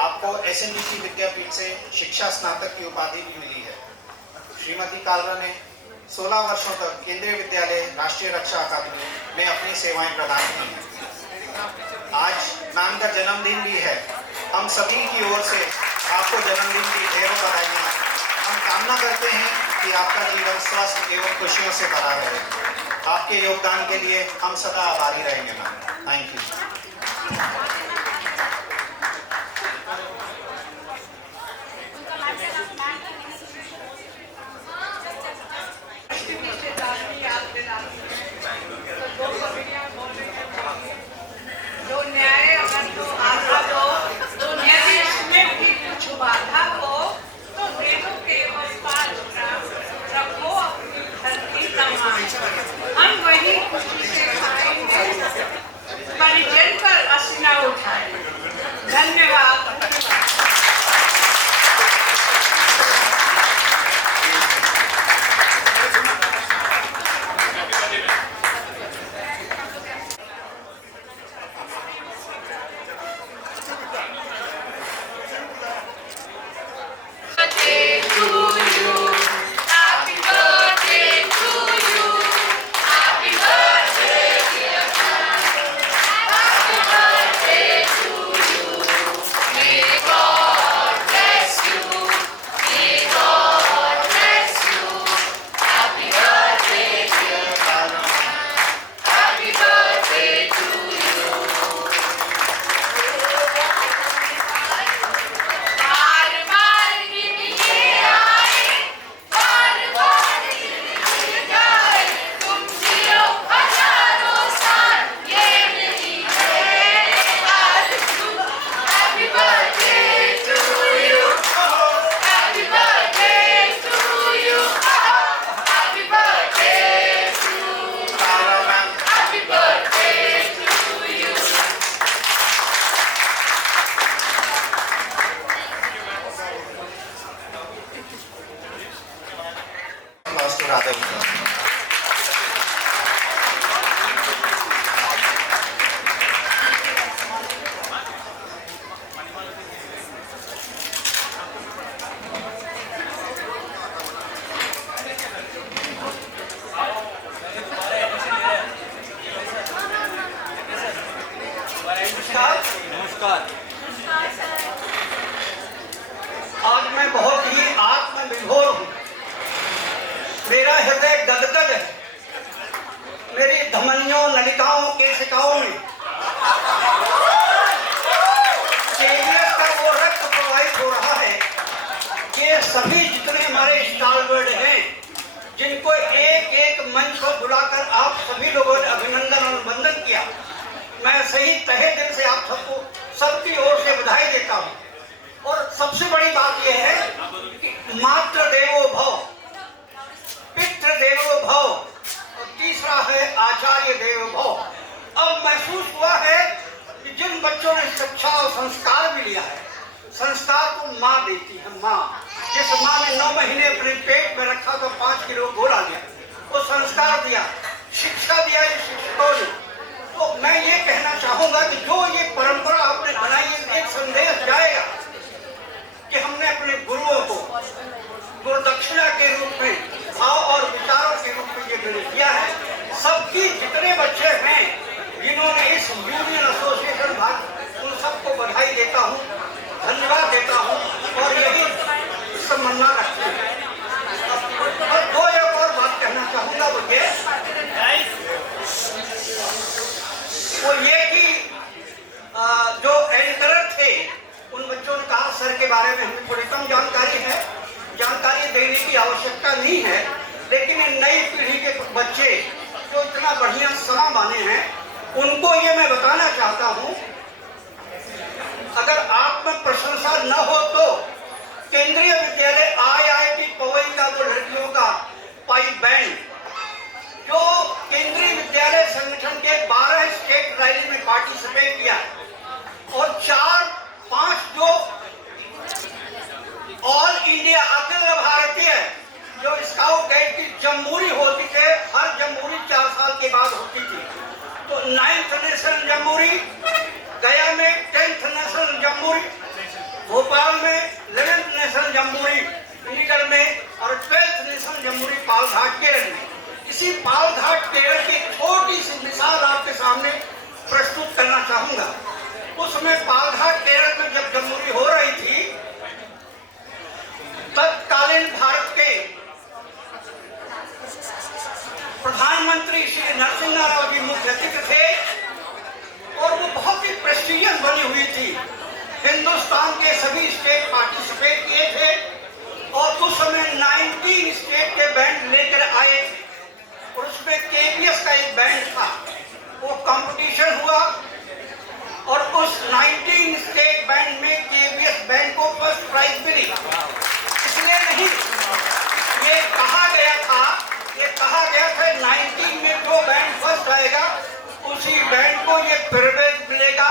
आपको SNDT विद्यापीठ से शिक्षा स्नातक की उपाधि भी मिली है। श्रीमती कालरा ने 16 वर्षों तक केंद्रीय विद्यालय राष्ट्रीय रक्षा अकादमी में अपनी सेवाएं प्रदान की हैं। आज मैम का जन्मदिन भी है। हम सभी की ओर से आपको जन्मदिन की ढेरों बधाइयाँ। हम कामना करते हैं कि आपका जीवन स्वस्थ एवं खुशियों से भरा रहे। आपके योगदान के लिए हम सदा आभारी रहेंगे मैम। Thank you. जो न्याय अगर तो आधा दो यदि इसमें भी कुछ बाधा हो तो दे दो केवल 5 ग्राम, रखो अपनी धरती का मान। हम वही खुशी से खाएंगे, परिजन पर असना उठाए। धन्यवाद। नमस्कार। आज मैं बहुत ही आत्मविभोर हूँ। मेरा हृदय गदगद है। मेरी धमनियों नलिकाओं केशिकाओं में केवीएस का वो रक्त प्रवाहित हो रहा है। ये सभी जितने हमारे स्टालवर्ड हैं, जिनको एक एक मंच पर बुलाकर आप सभी लोगों ने अभिनंदन और वंदन किया, मैं सही तहे दिल से आप सबको सबकी ओर से बधाई देता हूँ। और सबसे बड़ी बात यह है कि मातृ देवो भव, पितृ देवो भव, और तीसरा है आचार्य देवो भव। अब महसूस हुआ है कि जिन बच्चों ने शिक्षा और संस्कार भी लिया है, संस्कार को माँ देती है। माँ, जिस माँ ने 9 महीने अपने पेट में रखा तो 5 किलो गोला दिया, वो संस्कार दिया, शिक्षा दिया ये शिक्षकों ने। तो मैं ये कहना चाहूंगा कि जो ये परंपरा आपने बनाई है, एक संदेश जाएगा कि हमने अपने गुरुओं को गुरुदक्षिणा के रूप में, भाव और विचारों के रूप में ये मैंने किया है। सबकी जितने बच्चे हैं जिन्होंने इस यूनियन एसोसिएशन भाग, उन सबको बधाई देता हूँ, धन्यवाद देता हूँ और यही सम्मान रखते हैं। और दो एक और बात कहना चाहूंगा वो ये कि जो एंकरर थे उन बच्चों ने कहा सर के बारे में हमें थोड़ी कम जानकारी है, जानकारी देने की आवश्यकता नहीं है, लेकिन नई पीढ़ी के बच्चे जो इतना बढ़िया समा माने हैं, उनको ये मैं बताना चाहता हूँ, अगर आप में प्रशंसा न हो तो केंद्रीय विद्यालय IIT पवई का वो लड़कियों का पाइप बैंड जो केंद्रीय विद्यालय संगठन के 12 स्टेट रैली में पार्टिसिपेट किया और 4-5 जो ऑल इंडिया अखिल भारतीय जो स्काउट गाइड की जमहूरी होती थी, हर जमहूरी 4 साल के बाद होती थी, तो 9th नेशनल जमहूरी, गया में 10th नेशनल जमहूरी, भोपाल में 11th नेशनल जमहूरी निगल में और 12th नेशनल जमहूरी पालघाट केरल में। इसी पालघाट केरल की छोटी सी मिसाल आपके सामने प्रस्तुत करना चाहूंगा। उसमें पालघाट केरल में जब जमहूरी हो रही थी, तत्कालीन भारत के प्रधानमंत्री श्री नरसिम्हा राव जी मुख्य अतिथि थे और वो बहुत ही प्रेस्टिजियस बनी हुई थी। हिंदुस्तान के सभी स्टेट पार्टिसिपेट किए थे और उस समय 19 स्टेट के बैंड लेकर आए और उसमें केवीएस का एक बैंड था। वो कंपटीशन हुआ और उस 19 स्टेट बैंड में केवीएस बैंड को फर्स्ट प्राइज मिली। इसलिए नहीं, ये कहा गया था 19 में जो बैंड फर्स्ट आएगा उसी बैंड को ये प्रिविलेज मिलेगा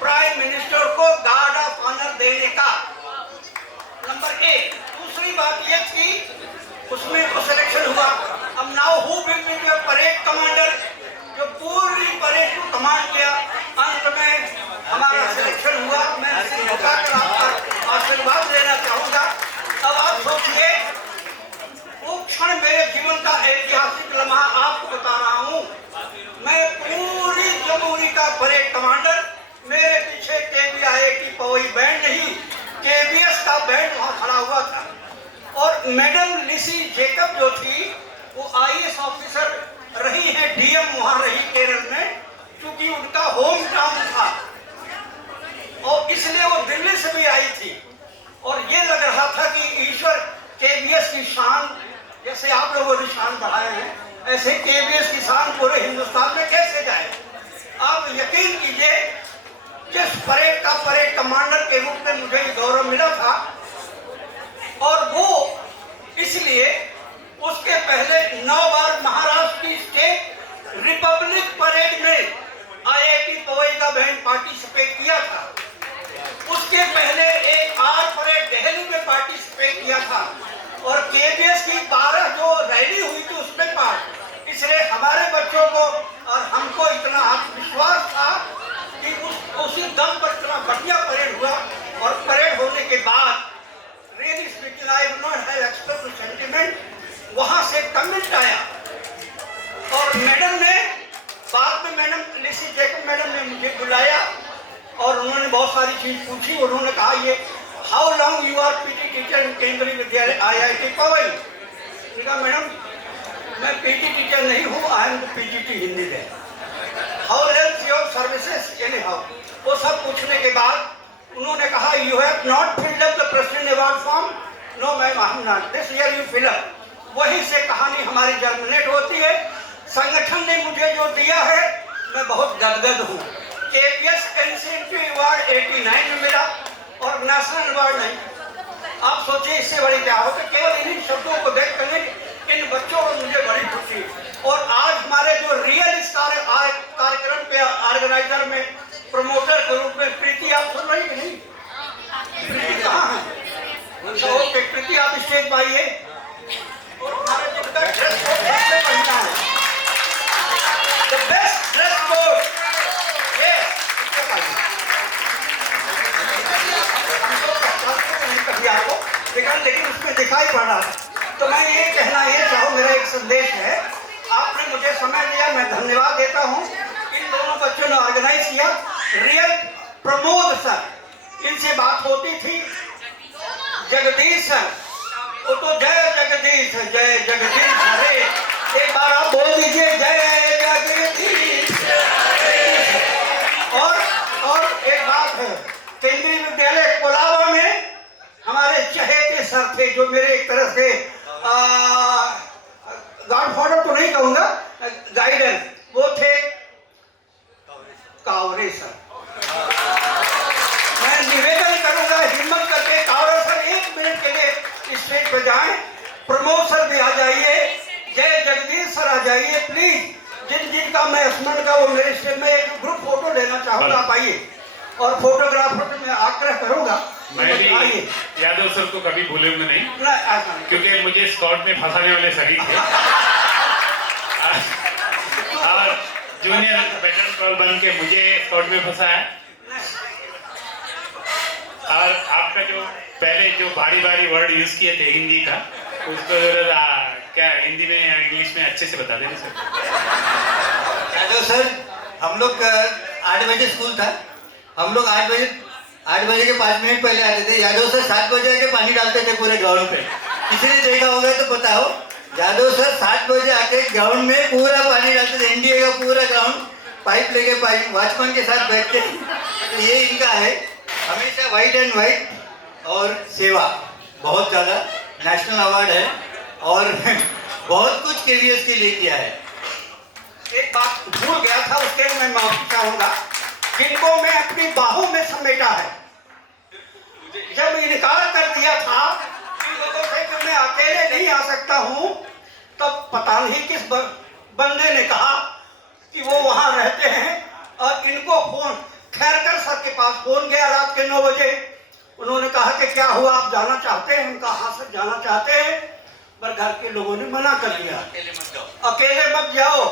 प्राइम मिनिस्टर को गार्ड ऑफ ऑनर देने का। नंबर 1। दूसरी बात ये थी, उसमें तो सिलेक्शन हुआ। अब now who will be your parade commander, जो पूरी परेड को कमांड किया। अंत में हमारा सिलेक्शन हुआ। मैं सिर झुकाकर आपका आशीर्वाद लेना चाहूंगा। अब आप सोचिए, वो क्षण मेरे जीवन का ऐतिहासिक लम्हा आपको बता रहा हूँ। मैं पूरी जमहूरी का परेड कमांडर, मेरे पीछे IIT पवई बैंड नहीं, केवीएस का बैंड वहां खड़ा हुआ था। और मैडम लिसी जेकब जो थी वो IAS ऑफिसर रही है, DM वहां रही केरल में, क्योंकि उनका होम टाउन था और इसलिए वो दिल्ली से भी आई थी। और ये लग रहा था कि ईश्वर केवीएस की शान, जैसे आप लोगों ने शान बढ़ाए हैं, ऐसे केवीएस की शान पूरे हिंदुस्तान में कैसे जाए। आप यकीन कीजिए, जिस परेड का परेड कमांडर के रूप में मुझे गौरव मिला था, और वो इसलिए उसके पहले 9 बार महाराष्ट्र की स्टेट रिपब्लिक परेड में IIT पवई का बैंड पार्टिसिपेट किया था। उसके पहले एक आर परेड दिल्ली में पार्टिसिपेट किया था और केवीएस की 12 जो रैली हुई थी उसमें पार्ट। इसलिए हमारे बच्चों को और हमको इतना आत्मविश्वास था कि उसी दम पर इतना बढ़िया परेड हुआ। और परेड होने के बाद really speaking I do not have express sentiment, वहां से कमेंट आया और मैडम ने बाद में मैडम लिसी जैकब मैडम बहुत सारी चीज पूछी। उन्होंने कहा ये how long you are PT teacher in Kendriya Vidyalaya IIT पवई। कहा मैडम मैं पीटी टीचर नहीं हूँ, आई एम PGT हिंदी में। How length your services anyhow, वो सब पूछने के बाद उन्होंने कहा you have not filled up the president award form. No ma'am I am not, this year you fill up. वहीं से कहानी हमारी जर्मिनेट होती है। संगठन ने मुझे जो दिया है मैं बहुत गदगद हूँ। KVS NCMT अवार्ड 89 में मिला और नेशनल अवार्ड नहीं। आप सोचिए इससे बड़ी क्या हो, कि केवल इन्हीं शब्दों को देख कर इन बच्चों को मुझे बड़ी खुशी। और आज हमारे जो रियल इस कार्यक्रम के ऑर्गेनाइजर में प्रमोटर के रूप में प्रीति, आप सुन रही कि नहीं? प्रीति कहाँ है? तो ओके प्रीति, आप स्टेज पर आइए। और हमारे जिनका ड्रेस कोड सबसे बढ़िया है, द बेस्ट ड्रेस कोड ये कभी आपको लेकिन उसमें दिखाई पड़ रहा है। तो मैं ये कहना ये चाहूँ, मेरा एक संदेश है, आपने मुझे समय दिया, मैं धन्यवाद देता हूँ। इन दोनों बच्चों ने ऑर्गेनाइज किया। रियल प्रमोद सर, इनसे बात होती थी। जगदीश सर, वो तो जय जगदीश हरे, एक बार आप बोल दीजिए जय जगदीश। और एक बात है, केंद्रीय विद्यालय कोलाबा में हमारे चहेते सर थे, जो मेरे एक तरह से गॉडफादर तो नहीं कहूंगा, गाइडेंस, वो थे कावरे सर। मैं निवेदन करूंगा हिम्मत करके कावरे सर 1 मिनट के लिए स्टेज पे जाएं। प्रमोद सर भी आ जाइए, जय जगदीश सर आ जाइए प्लीज। जिनका मैं स्मरण का वो मेरे स्टेज में एक ग्रुप फोटो लेना चाहूंगा, आप आइए। और फोटोग्राफर से मैं आग्रह करूंगा, मैं भी यादव सर को कभी भूलूंगा नहीं, क्योंकि मुझे स्कॉट में फंसाने वाले सभी थे। और जूनियर बैटन कॉल बन के मुझे स्कॉट में फंसाया। और आपका जो पहले जो भारी वर्ड यूज किए थे हिंदी का, उसको क्या हिंदी में या इंग्लिश में अच्छे से बता देंगे सर। यादव सर, हम लोग 8 बजे स्कूल था, हम लोग 8 बजे के 5 मिनट पहले आते थे। यादव सर 7 बजे आके पानी डालते थे पूरे ग्राउंड पे। किसी ने देखा होगा तो पता हो, यादव सर 7 बजे आके ग्राउंड में पूरा पानी डालते थे। NDA का पूरा ग्राउंड पाइप लेके वॉचमैन के साथ बैठते। तो ये इनका है, हमेशा व्हाइट एंड व्हाइट और सेवा, बहुत ज़्यादा नेशनल अवार्ड है और बहुत कुछ KVS के लिए किया है। एक बात भूल गया था, उसके लिए मैं माफी चाहूंगा। जिनको मैं अपनी बाहों में समेटा है, जब इनकार कर दिया था इन लोगों से कि मैं अकेले नहीं आ सकता हूं, तब पता नहीं किस बंदे ने कहा कि वो वहां रहते हैं। और इनको फोन खैरकर सर के पास फोन गया रात के 9 बजे। उन्होंने कहा कि क्या हुआ, आप जाना चाहते हैं? उनका हाँ सर जाना चाहते हैं, पर घर के लोगों ने मना कर दिया, अकेले मत जाओ।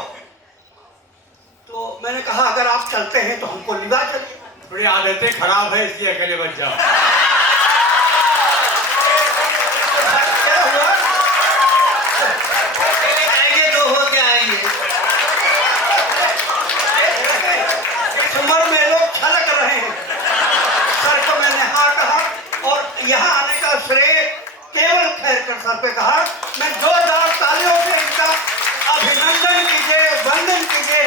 तो मैंने कहा अगर आप चलते हैं तो हमको निभा चलिए। थोड़ी आदतें खराब है इसलिए अकेले मत जाओ। क्या हुआ? आएंगे तो हो क्या आएंगे। इस उम्र में लोग छलक रहे हैं। सर को मैंने हाँ कहा और यहाँ आने का श्रेय केवल खैरकर सर पे कहा। मैं जोरदार तालियों से इनका अभिनंदन कीजिए, वंदन कीजिए।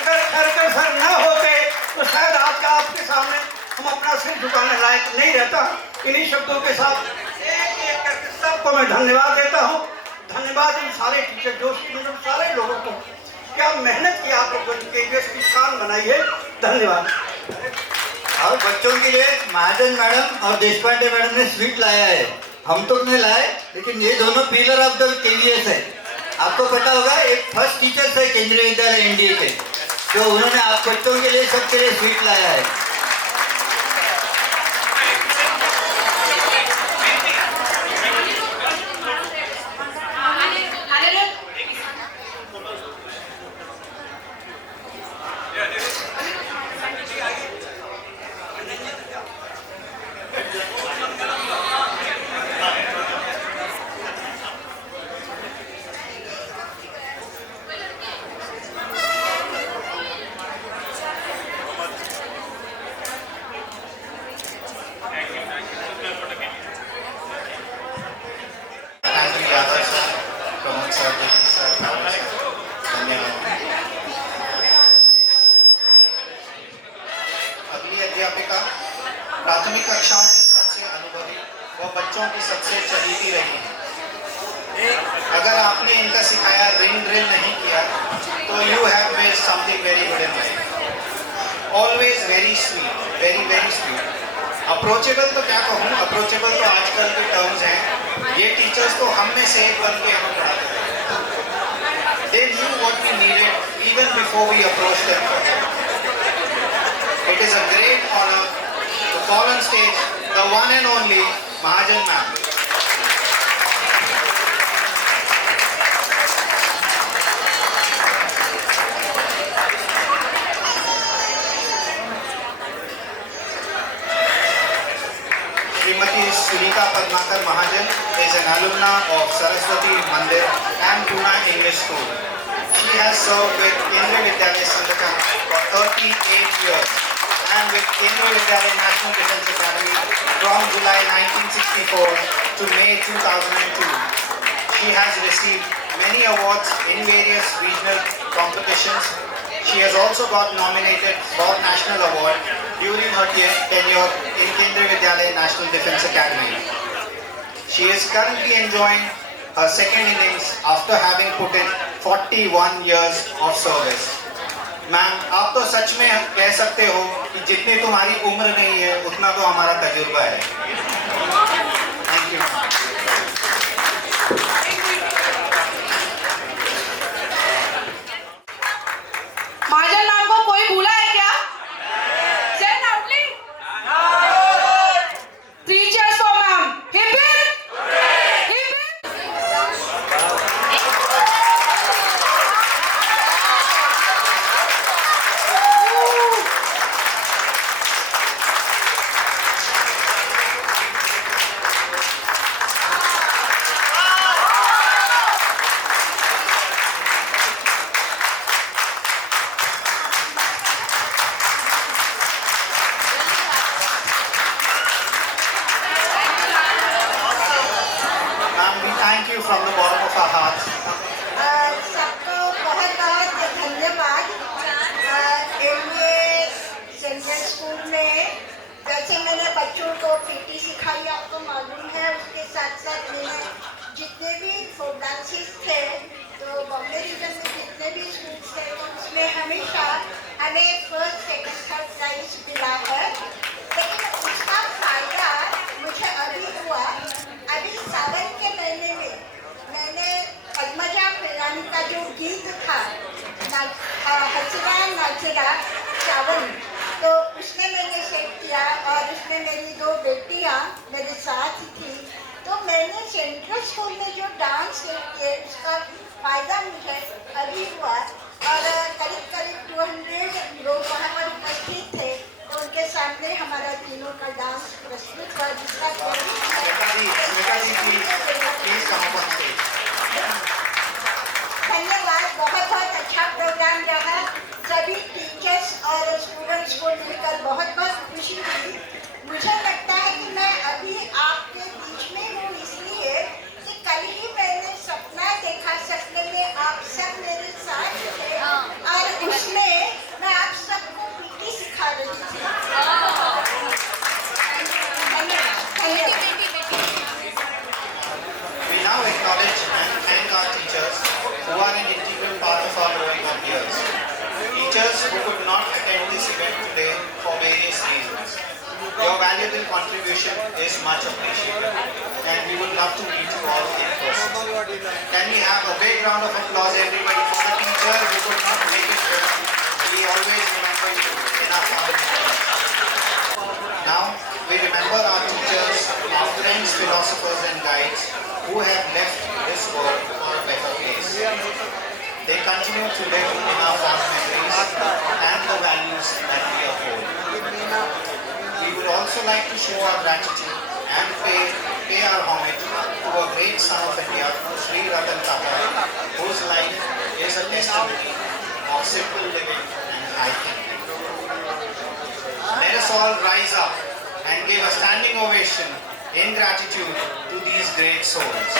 अगर खैरकर सर न होते तो शायद आज का आपके सामने हम अपना सिर झुकाने लायक नहीं रहता। इन्हीं शब्दों के साथ एक एक करके सबको मैं धन्यवाद देता हूँ। धन्यवाद इन सारे टीचर, जो स्टूडेंट, सारे लोगों को, क्या मेहनत की आप लोगों ने KVS की शान बनाई है। धन्यवाद। और बच्चों के लिए महाजन मैडम और देशपांडे मैडम ने स्वीट लाया है, हम तो नहीं लाए, लेकिन ये दोनों पिलर ऑफ द KVS है। आपको पता होगा, एक फर्स्ट टीचर है केंद्रीय विद्यालय NDA के, जो उन्होंने आप बच्चों के लिए, सबके लिए स्वीट लाया है। की अध्यापिका, प्राथमिक कक्षाओं की सबसे अनुभवी व बच्चों की सबसे चहेती रही हैं। अगर आपने इनका सिखाया रिंग ड्रिल नहीं किया तो you have missed something very good in life. Always very sweet, very very sweet. Approachable तो क्या कहूँ, अप्रोचेबल तो आजकल के टर्म्स हैं। ये टीचर्स तो हम में से एक बन के हमें पढ़ाते हैं। They knew what we needed even before we approached them. It is a great honor to call on stage the one and only Mahajan ma'am. Srimati Sulika Padmakar Mahajan is an alumna of Saraswati Mandir and Pune English School. She has served with Kendriya Vidyalaya Sangathan for 38 years and with Kendriya Vidyalaya National Defence Academy from July 1964 to May 2002. She has received many awards in various regional competitions. She has also got nominated for National Award during her tenure in Kendriya Vidyalaya National Defence Academy. She is currently enjoying her second innings after having put in 41 years of service. Ma'am, आप तो सच में कह सकते हो कि जितनी तुम्हारी उम्र नहीं है उतना तो हमारा तजुर्बा है। Thank you. महाजन नाम को कोई भूला है क्या? Say loudly. Three cheers for ma'am. Hip hip. Hip hip. Ma'am, we thank you from the bottom of our hearts. सबको बहुत बहुत धन्यवाद। सेंट्रल स्कूल में वैसे मैंने बच्चों को पीटी सिखाई, आपको मालूम है। उसके साथ साथ मैंने जितने भी फोक डांसेस थे, तो बॉम्बे रीजन में जितने भी स्कूल थे, तो उसमें हमेशा हमें फर्स्ट सेकंड थर्ड प्राइज मिला है। लेकिन उसका फायदा मुझे अभी हुआ। अभी सावन के महीने में मैंने पद्मजा फिरानी का जो गीत था, हसरा नाचरा सावन, तो उसमें मैंने सेट किया और उसमें मेरी दो बेटियां मेरे साथ थी। तो मैंने सेंट्रल स्कूल में जो डांस सेट किए उसका फायदा मुझे अभी हुआ। और करीब करीब 200 लोग वहाँ पर उपस्थित थे, तो उनके सामने हमारा तीनों का डांस प्रस्तुत हुआ, जिसका धन्यवाद। बहुत बहुत अच्छा प्रोग्राम रहा। सभी टीचर्स और स्टूडेंट्स को मिलकर बहुत बहुत खुशी हुई। मुझे लगता है कि मैं अभी आपके बीच में हूँ इसलिए कि कल ही मैंने सपना देखा, सपने में आप सब मेरे साथ थे और उसमें मैं आप सबको पीटी सिखा रही थी। धन्यवाद। We now acknowledge and thank our teachers who are an integral part of our growing up years. Teachers who could not attend this event today for various reasons. Your valuable contribution is much appreciated and we would love to meet you all in person. Can we have a big round of applause everybody for the teachers who could not make it here? We always remember you in our family. Now we remember our teachers, our friends, philosophers and guides who have left this world for a better place. They continue to live in our fond memories and the values that we uphold. We would also like to show our gratitude and pay our homage to a great son of India, Sri Ratan Tata, whose life is a testimony of simple living and high thinking. Let us all rise up and give a standing ovation in gratitude to these great souls.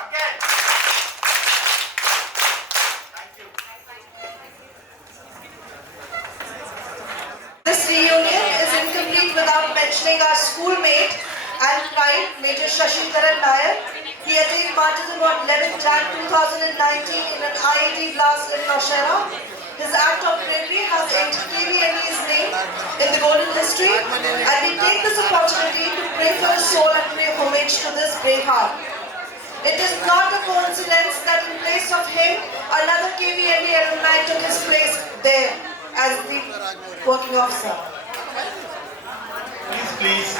Again. mentioning our schoolmate and pride, Major Shashikaran Nair. He attained martyrdom on 11 Jan 2019 in an IED blast in Naushera. His act of bravery has earned KVME's name in the golden history, and we take this opportunity to pray for his soul and pay homage to this brave heart. It is not a coincidence that in place of him, another KVME alumni took his place there as the working officer. Please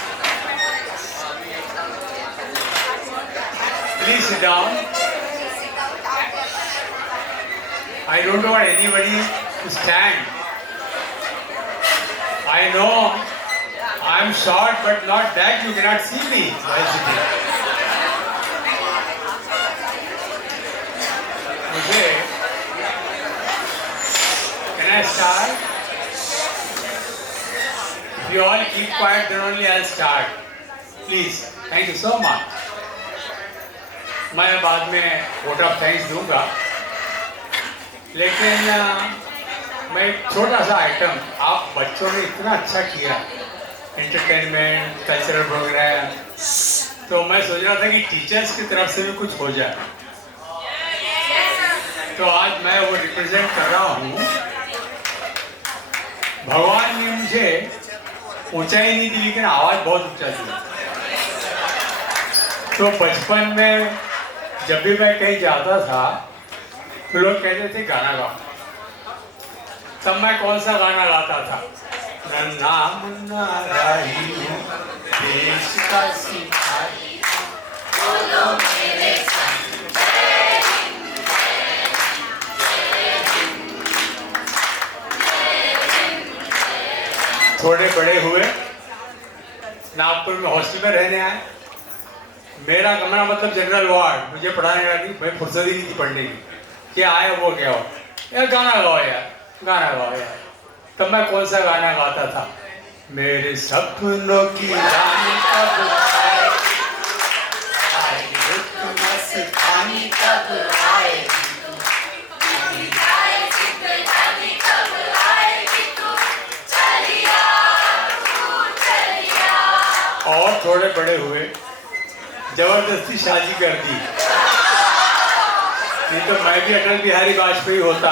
sit down. I don't want anybody to stand. I know I'm short, but not that you cannot see me while sitting. Okay. Can I start? If you all keep quiet, then only I'll start. Please. Thank you so much. मैं बाद में vote of thanks दूंगा, लेकिन मैं एक छोटा सा आइटम, आप बच्चों ने इतना अच्छा किया, एंटरटेनमेंट, कल्चरल प्रोग्राम, तो मैं सोच रहा था कि टीचर्स की तरफ से भी कुछ हो जाए। तो आज मैं वो रिप्रेजेंट कर रहा हूँ। भगवान ने मुझे ऊंचाई नहीं दी, लेकिन आवाज़ बहुत ऊंचा दी। तो बचपन में जब भी मैं कहीं जाता था तो लोग कहते थे गाना गाओ। तब मैं कौन सा गाना गाता था? नन्हा मुन्ना राही हूँ देश का सिपाही, बोलो मेरे संग जय हिंद जय हिंद जय हिंद। थोड़े बड़े हुए, नागपुर में हॉस्टल में रहने आए। मेरा कमरा मतलब जनरल वार्ड, मुझे पढ़ाने वाली भाई फुर्सत ही नहीं थी पढ़ने की। क्या आया वो क्या हो, यार गाना गाओ यार, गाना गाओ यार। तब मैं कौन सा गाना गाता था? मेरे सपनों की रानी कब आए, मस्तानी कब आए, और थोड़े बड़े हुए, जबरदस्ती शादी कर दी। नहीं तो मैं भी अटल बिहारी वाजपेयी होता।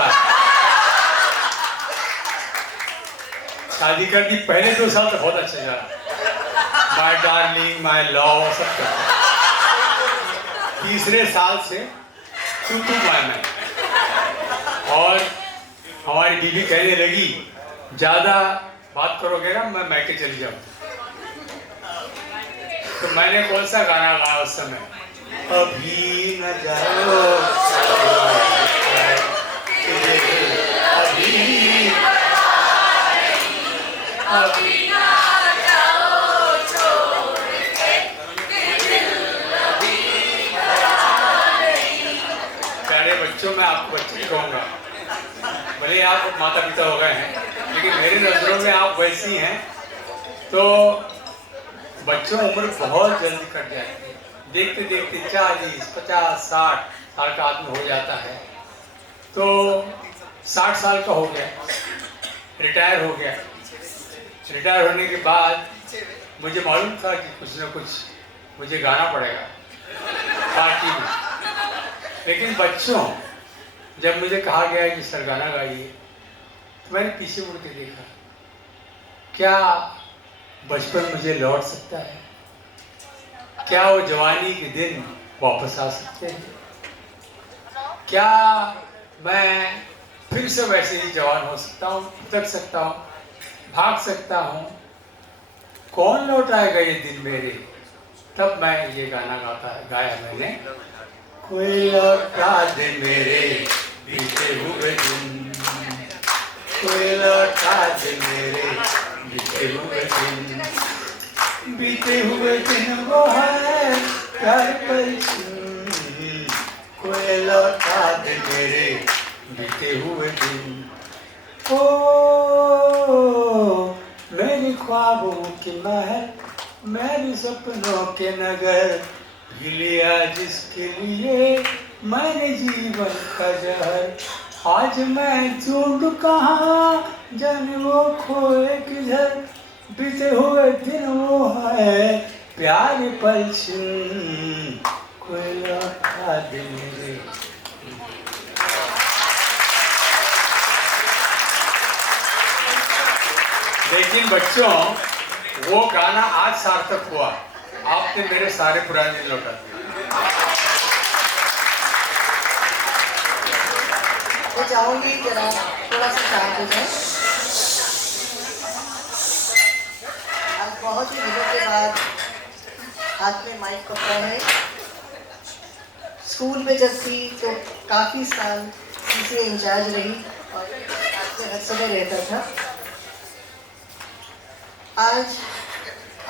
शादी कर दी, पहले 2 साल तो बहुत अच्छा चला, माय डार्लिंग माय लव सब करता। तीसरे साल से तू मैं, और हमारी बीवी कहने लगी ज़्यादा बात करोगे ना मैं मैके चली जाऊँ। तो मैंने कौन सा गाना गाया उस समय? अभी न जाओ अभी न जाओ छोड़ के, प्यारे बच्चों, मैं आपको बच्चे कहूँगा, भले आप माता पिता हो गए हैं, लेकिन मेरी नजरों में आप वैसी हैं। तो बच्चों उम्र बहुत जल्दी कट जाती है, देखते देखते 40, 50, 60 साल का आदमी हो जाता है। तो 60 साल का हो गया, रिटायर हो गया। रिटायर होने के बाद मुझे मालूम था कि कुछ ना कुछ मुझे गाना पड़ेगा पार्टी में। लेकिन बच्चों, जब मुझे कहा गया कि सर गाना गाइए, तो मैंने पीछे मुड़ के देखा, क्या बचपन मुझे लौट सकता है? क्या वो जवानी के दिन वापस आ सकते हैं? क्या मैं फिर से वैसे ही जवान हो सकता हूँ, उतर सकता हूँ, भाग सकता हूँ? कौन लौटाएगा ये दिन मेरे? तब मैं ये गाना गाया मैंने, कोई लौटा दे मेरे बीते हुए दिन, कोई लौटा दे मेरे बीते हुए दिन, बीते हुए दिन वो है घर पर, कोई लौटा दे मेरे बीते हुए दिन। ओ मेरे ख्वाबों की महल, मेरे सपनों के नगर, पी लिया जिसके लिए मैंने जीवन का जहर। आज मैं ढूंढ कहाँ, जाने वो खोए किधर, बीते हुए दिन वो है प्यार पलछिन कोई लौटा दे मेरे। लेकिन बच्चों वो गाना आज सार्थक हुआ, आपने मेरे सारे पुराने दिन लौटा दिए। मैं चाहूंगी जरा थोड़ा सा शांत हो जाए। आज बहुत ही दिनों के बाद हाथ में माइक पकड़ा है। स्कूल में जब थी तो काफ़ी साल टीचर इंचार्ज रही और हाथ में हर समय रहता था। आज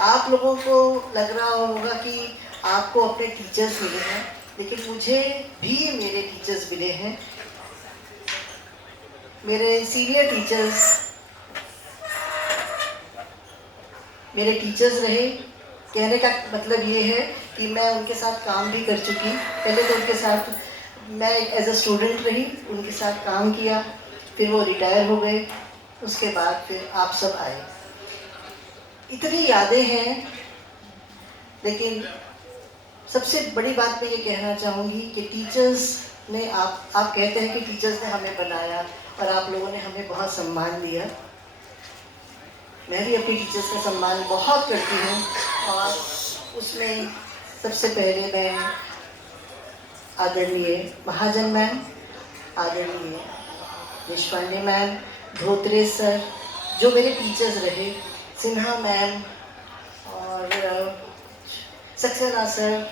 आप लोगों को लग रहा होगा कि आपको अपने टीचर्स मिले हैं, लेकिन मुझे भी मेरे टीचर्स मिले हैं। मेरे सीनियर टीचर्स मेरे टीचर्स रहे। कहने का मतलब ये है कि मैं उनके साथ काम भी कर चुकी। पहले तो उनके साथ मैं एज अ स्टूडेंट रही, उनके साथ काम किया, फिर वो रिटायर हो गए, उसके बाद फिर आप सब आए। इतनी यादें हैं, लेकिन सबसे बड़ी बात मैं ये कहना चाहूँगी कि टीचर्स ने आप कहते हैं कि टीचर्स ने हमें बनाया और आप लोगों ने हमें बहुत सम्मान दिया। मैं भी अपनी टीचर्स का सम्मान बहुत करती हूँ और उसमें सबसे पहले मैं आदरणीय महाजन मैम, आदरणीय देशपांडे मैम, धोत्रे सर जो मेरे टीचर्स रहे, सिन्हा मैम और सक्सेना सर,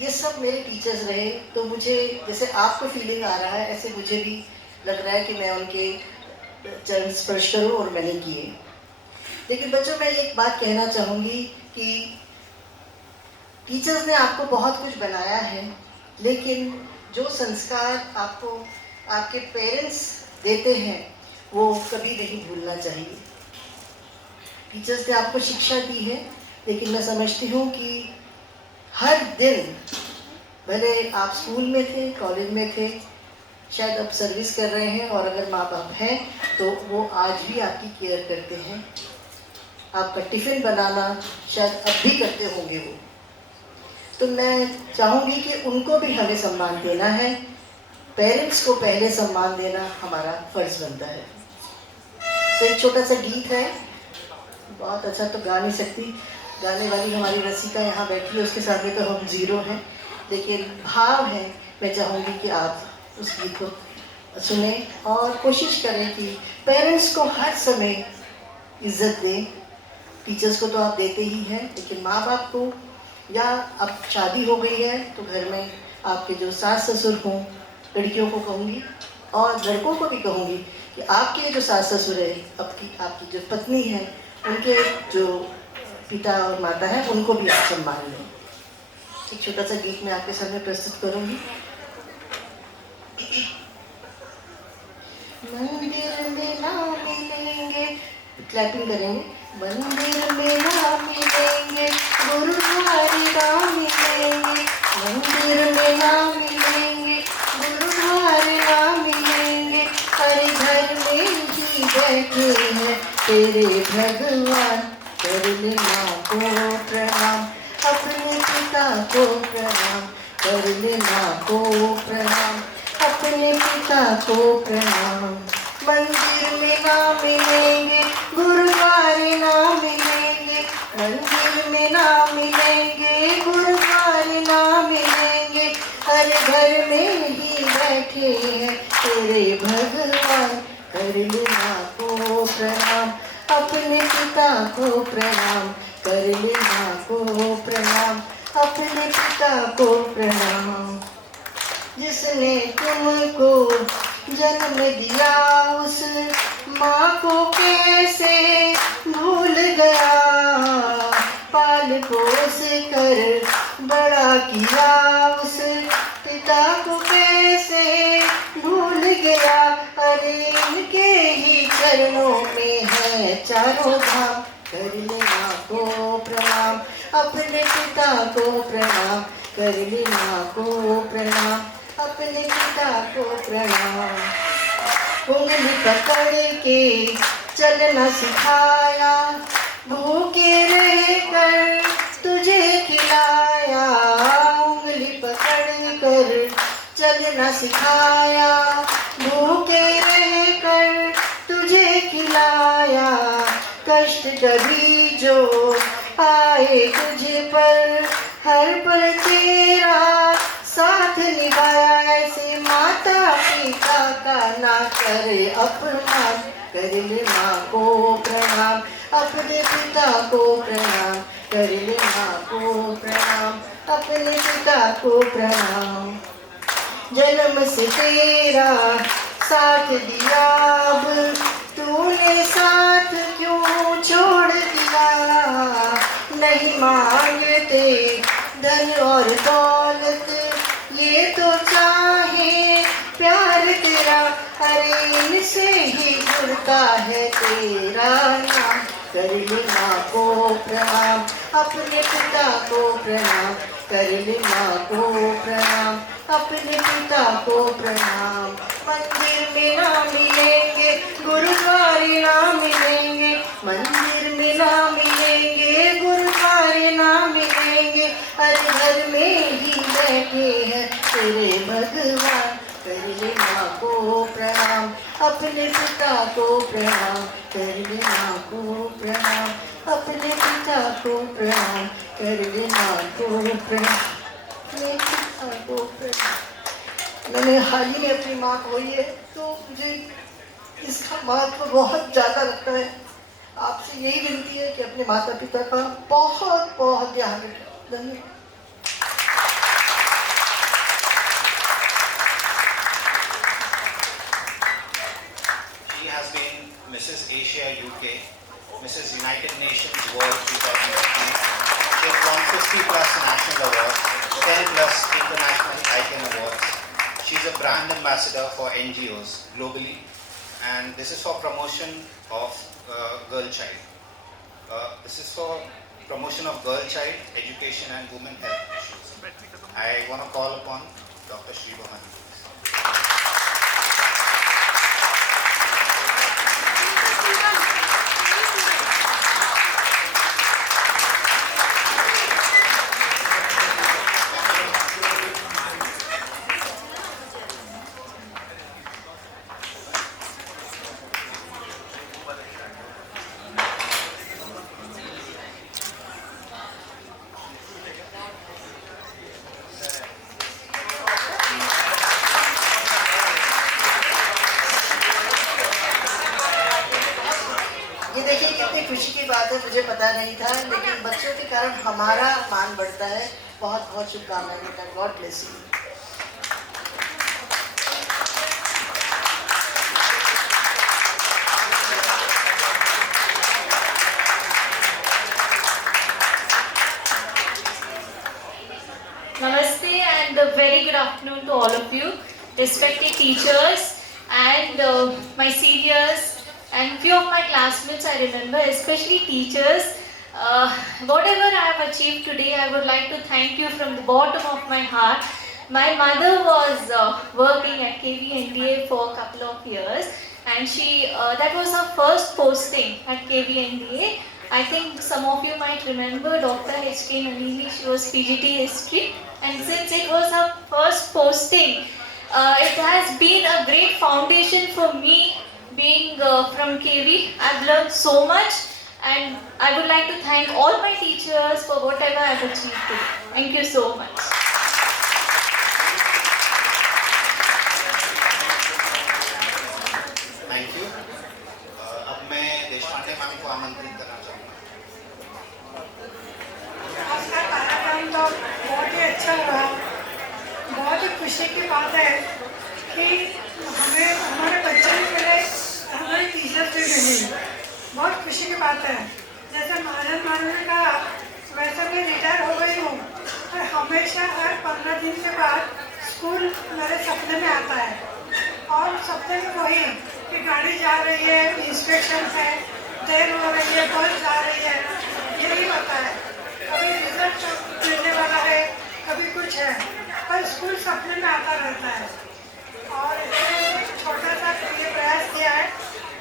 ये सब मेरे टीचर्स रहे। तो मुझे जैसे आपको फीलिंग आ रहा है, ऐसे मुझे भी लग रहा है कि मैं उनके चरण स्पर्श करूँ और मैंने किए। लेकिन बच्चों मैं एक बात कहना चाहूँगी कि टीचर्स ने आपको बहुत कुछ बनाया है, लेकिन जो संस्कार आपको आपके पेरेंट्स देते हैं वो कभी नहीं भूलना चाहिए। टीचर्स ने आपको शिक्षा दी है, लेकिन मैं समझती हूँ कि हर दिन, भले आप स्कूल में थे, कॉलेज में थे, शायद अब सर्विस कर रहे हैं, और अगर माँ बाप हैं तो वो आज भी आपकी केयर करते हैं। आपका टिफ़िन बनाना शायद अब भी करते होंगे वो। तो मैं चाहूँगी कि उनको भी हमें सम्मान देना है। पेरेंट्स को पहले सम्मान देना हमारा फ़र्ज़ बनता है। तो एक छोटा सा गीत है, बहुत अच्छा तो गा नहीं सकती, गाने वाली हमारी रसिका यहाँ बैठी है, उसके सामने तो हम ज़ीरो हैं, लेकिन भाव है। मैं चाहूँगी कि आप उस गीत को सुने और कोशिश करें कि पेरेंट्स को हर समय इज़्ज़त दें। टीचर्स को तो आप देते ही हैं, लेकिन माँ बाप को, या अब शादी हो गई है तो घर में आपके जो सास ससुर हों, लड़कियों को कहूँगी और लड़कों को भी कहूँगी कि आपके जो सास ससुर है, आपकी जो पत्नी है, उनके जो पिता और माता है, उनको भी आप सम्मान दें। एक छोटा सा गीत मैं आपके सामने प्रस्तुत करूँगी। मंदिर में ना मिलेंगे, क्लैपिंग करेंगे। मंदिर में ना मिलेंगे, गुरुद्वारे ना मिलेंगे। मंदिर में ना मिलेंगे, गुरुद्वारे ना मिलेंगे। हर घर में ही बैठे हैं तेरे भगवान, कर ले माँ को प्रणाम, अपने पिता को प्रणाम, कर ले माँ को प्रणाम, अपने पिता को प्रणाम। मंदिर में ना मिलेंगे, गुरुद्वारे ना मिलेंगे। मंदिर में ना मिलेंगे, गुरुद्वारे ना मिलेंगे। हर घर में ही बैठे हैं तेरे भगवान, कर ले माँ को प्रणाम, अपने पिता को प्रणाम, कर ले माँ को प्रणाम, अपने पिता को प्रणाम। जिसने तुमको जन्म दिया उस माँ को कैसे भूल गया, पाल पोस कर बड़ा किया उस पिता को कैसे भूल गया। अरे इनके ही चरणों में है चारों धाम, कर ले माँ को प्रणाम, अपने पिता को प्रणाम, कर ले माँ को प्रणाम, अपने पिता को प्रणाम। उंगली पकड़ के चलना सिखाया, भूखे रह कर तुझे खिलाया, उंगली पकड़ कर चलना सिखाया, भूखे रह कर तुझे खिलाया, कष्ट कभी जो आए तुझे पर हर पल तेरा साथ निभाया, ऐसे माता पिता का ना करे अपमान, कर ले माँ को प्रणाम, अपने पिता को प्रणाम, कर ले माँ को प्रणाम, अपने पिता को प्रणाम। जन्म से तेरा साथ दिया, अब तूने साथ क्यों छोड़ दिया, नहीं मांगते धन और दौलत, ये तो चाहे प्यार तेरा, अरे इनसे ही जुड़ता है तेरा नाम, कर ले माँ को प्रणाम, अपने पिता को प्रणाम, कर ले माँ को प्रणाम, अपने पिता को प्रणाम। मंदिर में ना मिलेंगे, गुरुद्वारे ना मिलेंगे, मंदिर में ना मिलेंगे, गुरुद्वारे ना मिलेंगे, हर घर में ही बैठे हैं तेरे भगवान, कर ले माँ को प्रणाम, अपने पिता को प्रणाम, कर ले माँ को प्रणाम, अपने पिता को प्रणाम, कर ले माँ को प्रणाम, अपने पिता को प्रणाम। मैंने हाल ही में अपनी माँ खोई है, तो मुझे इसका महत्व बहुत ज़्यादा लगता है। आपसे यही विनती है कि अपने माता पिता का बहुत बहुत ध्यान रखें। धन्यवाद। She has been Mrs. Asia UK, Mrs. United Nations World 2018. She has won 50 plus national awards, 10 plus international icon awards. She is a brand ambassador for NGOs globally, and this is for promotion of girl child. This is for promotion of girl child education and women health issues. I want to call upon Dr. Shri Bhavani. ये देखिए कितनी खुशी की बात है, मुझे पता नहीं था, लेकिन बच्चों के कारण हमारा मान बढ़ता है। बहुत बहुत शुभकामनाएं बेटा, God bless you. Namaste and a very good afternoon to all of you, respected teachers and my seniors and few of my classmates. I remember, especially teachers. Whatever I have achieved today, I would like to thank you from the bottom of my heart. My mother was working at KVNDA for a couple of years, and that was her first posting at KVNDA. I think some of you might remember Dr. H.K. Nalini. She was PGT history, and since it was her first posting, it has been a great foundation for me. Being from KV, I've learned so much, and I would like to thank all my teachers for whatever I've achieved today. Thank you so much. Thank you. अब मैं देशपांडे मैम को आमंत्रित करना चाहूँगा। आपका कार्यक्रम तो बहुत ही अच्छा रहा। बहुत ही खुशी की बात है कि हमारे बच्चों के लिए हमारी टीचर्स भी मिली। बहुत खुशी की बात है। जैसे महाजन मैम ने कहा, वैसे मैं रिटायर हो गई हूँ, और हमेशा हर 15 दिन के बाद स्कूल मेरे सपने में आता है, और सपने में वही कि गाड़ी जा रही है, इंस्पेक्शन है, देर हो रही है, बस जा रही है, यही होता है। कभी रिजल्ट मिलने वाला है, कभी कुछ है, पर स्कूल सपने में आता रहता है। और इसलिए छोटा सा ये प्रयास किया है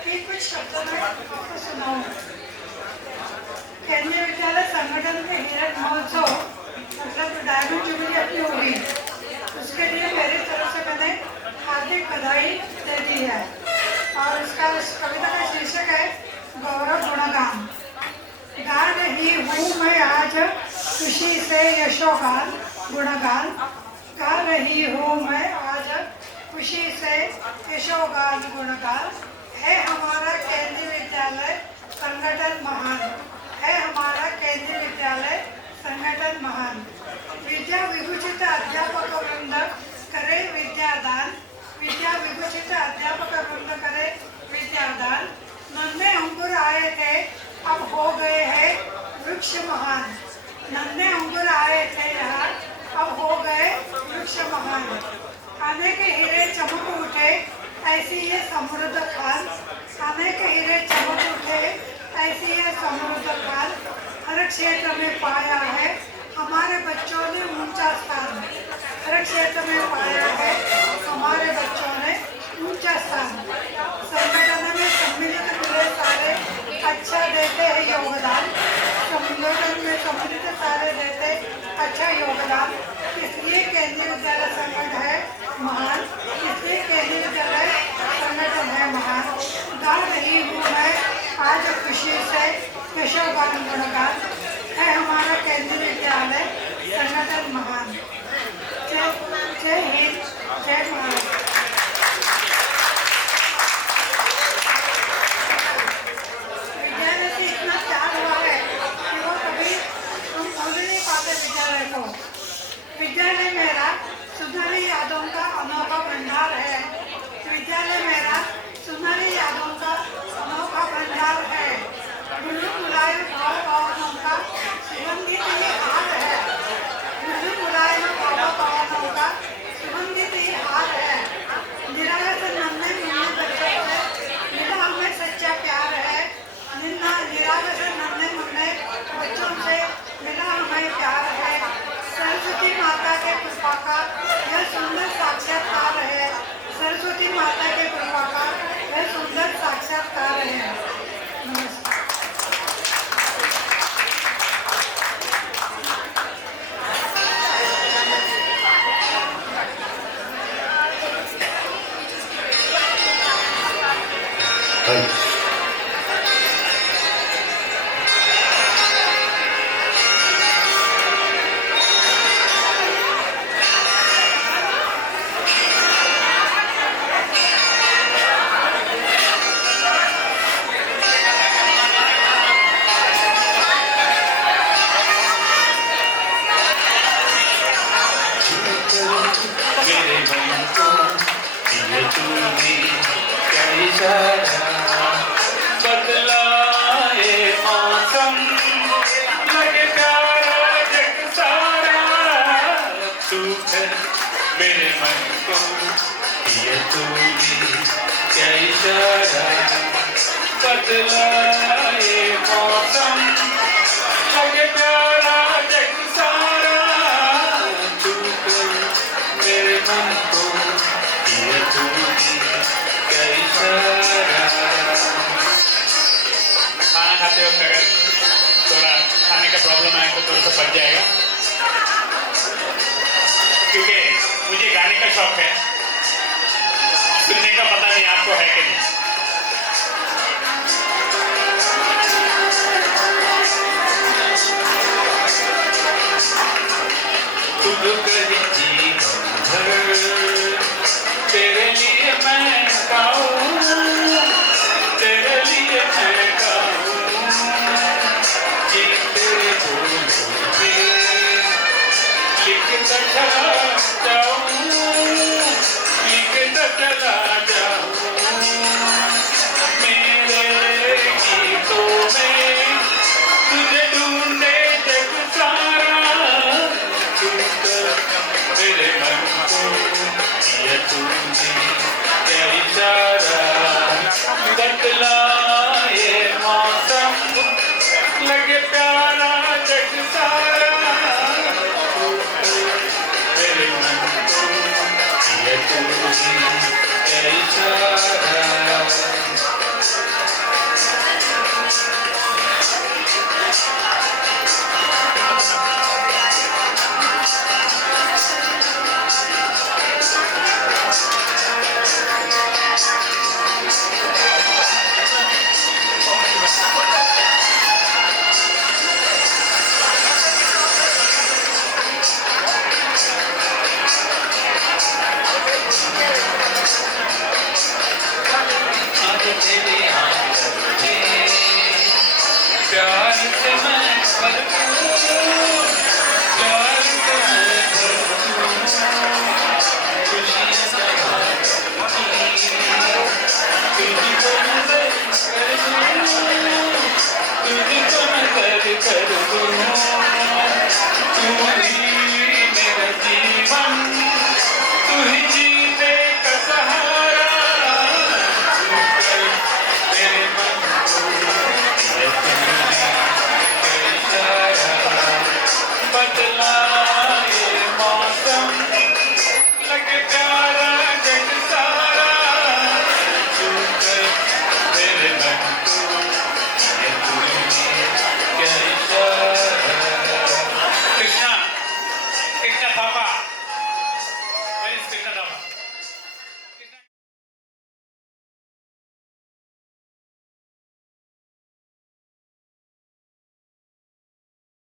कि कुछ शब्दों में आपको सुनाऊं। केंद्रीय विद्यालय संगठन के हीरक महोत्सव मतलब डायमंड जुबली अपनी होगी, उसके लिए मेरी तरफ से मैंने हार्दिक बधाई दे दी है। और उसका कविता का शीर्षक है गौरव गुणगान। गा रही हूँ मैं आज खुशी से यशोगान गुणगान, गा रही हूँ मैं आज खुशी से यशोगान गुणगान। है हमारा केंद्रीय विद्यालय संगठन महान, है हमारा केंद्रीय विद्यालय संगठन महान। विद्या विभूषित अध्यापक वृंद करे विद्यादान, विद्या विभूषित अध्यापक वृंद करे विद्यादान। नन्हे अंकुर आए थे अब हो गए हैं वृक्ष महान, नन्हे अंकुर आए थे यहाँ अब हो गए वृक्ष महान। खाने के हीरे चमक उठे ऐसी ये समृद्ध खान, खाने के हीरे चमक उठे ऐसी ये समृद्ध खान। हर क्षेत्र में पाया है हमारे बच्चों ने ऊंचा स्थान, हर क्षेत्र में पाया है हमारे बच्चों ने ऊंचा स्थान। संगठन में सम्मिलित मिले सारे अच्छा देते हैं योगदान, संगठन में सम्मिलित सारे देते अच्छा योगदान। इसलिए केंद्रीय विद्यालय संगठन है महान, इसलिए केंद्रीय विद्यालय संगठन है महान। गा रही हूँ मैं आज खुशी से यशोगान गुणगान, है हमारा केंद्रीय विद्यालय संगठन महान। जय हिंद, जय भारत। विद्यालय से इतना प्यार हुआ है कि वो कभी हम भूल नहीं पाते विद्यालय को। विद्यालय मेरा सुनहरी यादों का अनोखा भंडार है, विद्यालय मेरा सुनहरी यादों का अनोखा भंडार है। गुरु बुलाए भाव भावनों का सुगंधित ये हार है, गुरु बुलाए भाव भावनों का सुगंधित ये हार है। निरागस नन्हे मुन्ने बच्चों से मिला हमें सच्चा प्यार है, निरागस नन्हे मुन्ने बच्चों से मिला हमें प्यार है। सरस्वती माता के कृपा का यह सुंदर साक्षात्कार है, सरस्वती माता के कृपा का यह सुंदर साक्षात्कार है। नमस्कार। मेरे मन को ये तूने क्या इशारा बदलाए मौसम लगे प्यारा जग सारा। तू है मेरे मन को ये तूने क्या इशारा बदलाए मौसम लगे प्यारा जग सारा। तू मेरे मन को ये तूने क्या इशारा। खाना खाते वक्त अगर थोड़ा खाने का प्रॉब्लम आए तो थोड़ा सा पच जाएगा, क्योंकि मुझे गाने का शौक है, सुनने का पता नहीं आपको है कि नहीं। तेरे लिए मैं गाऊं, तेरे लिए मैं गाऊं, जी तेरे बोलों पे लिखता चला जाऊं, लिखता चला जाऊं। मेरे गीतों में तुझे ढूंढे जग सारा। मेरे मन को ये तूने क्या इशारा बदला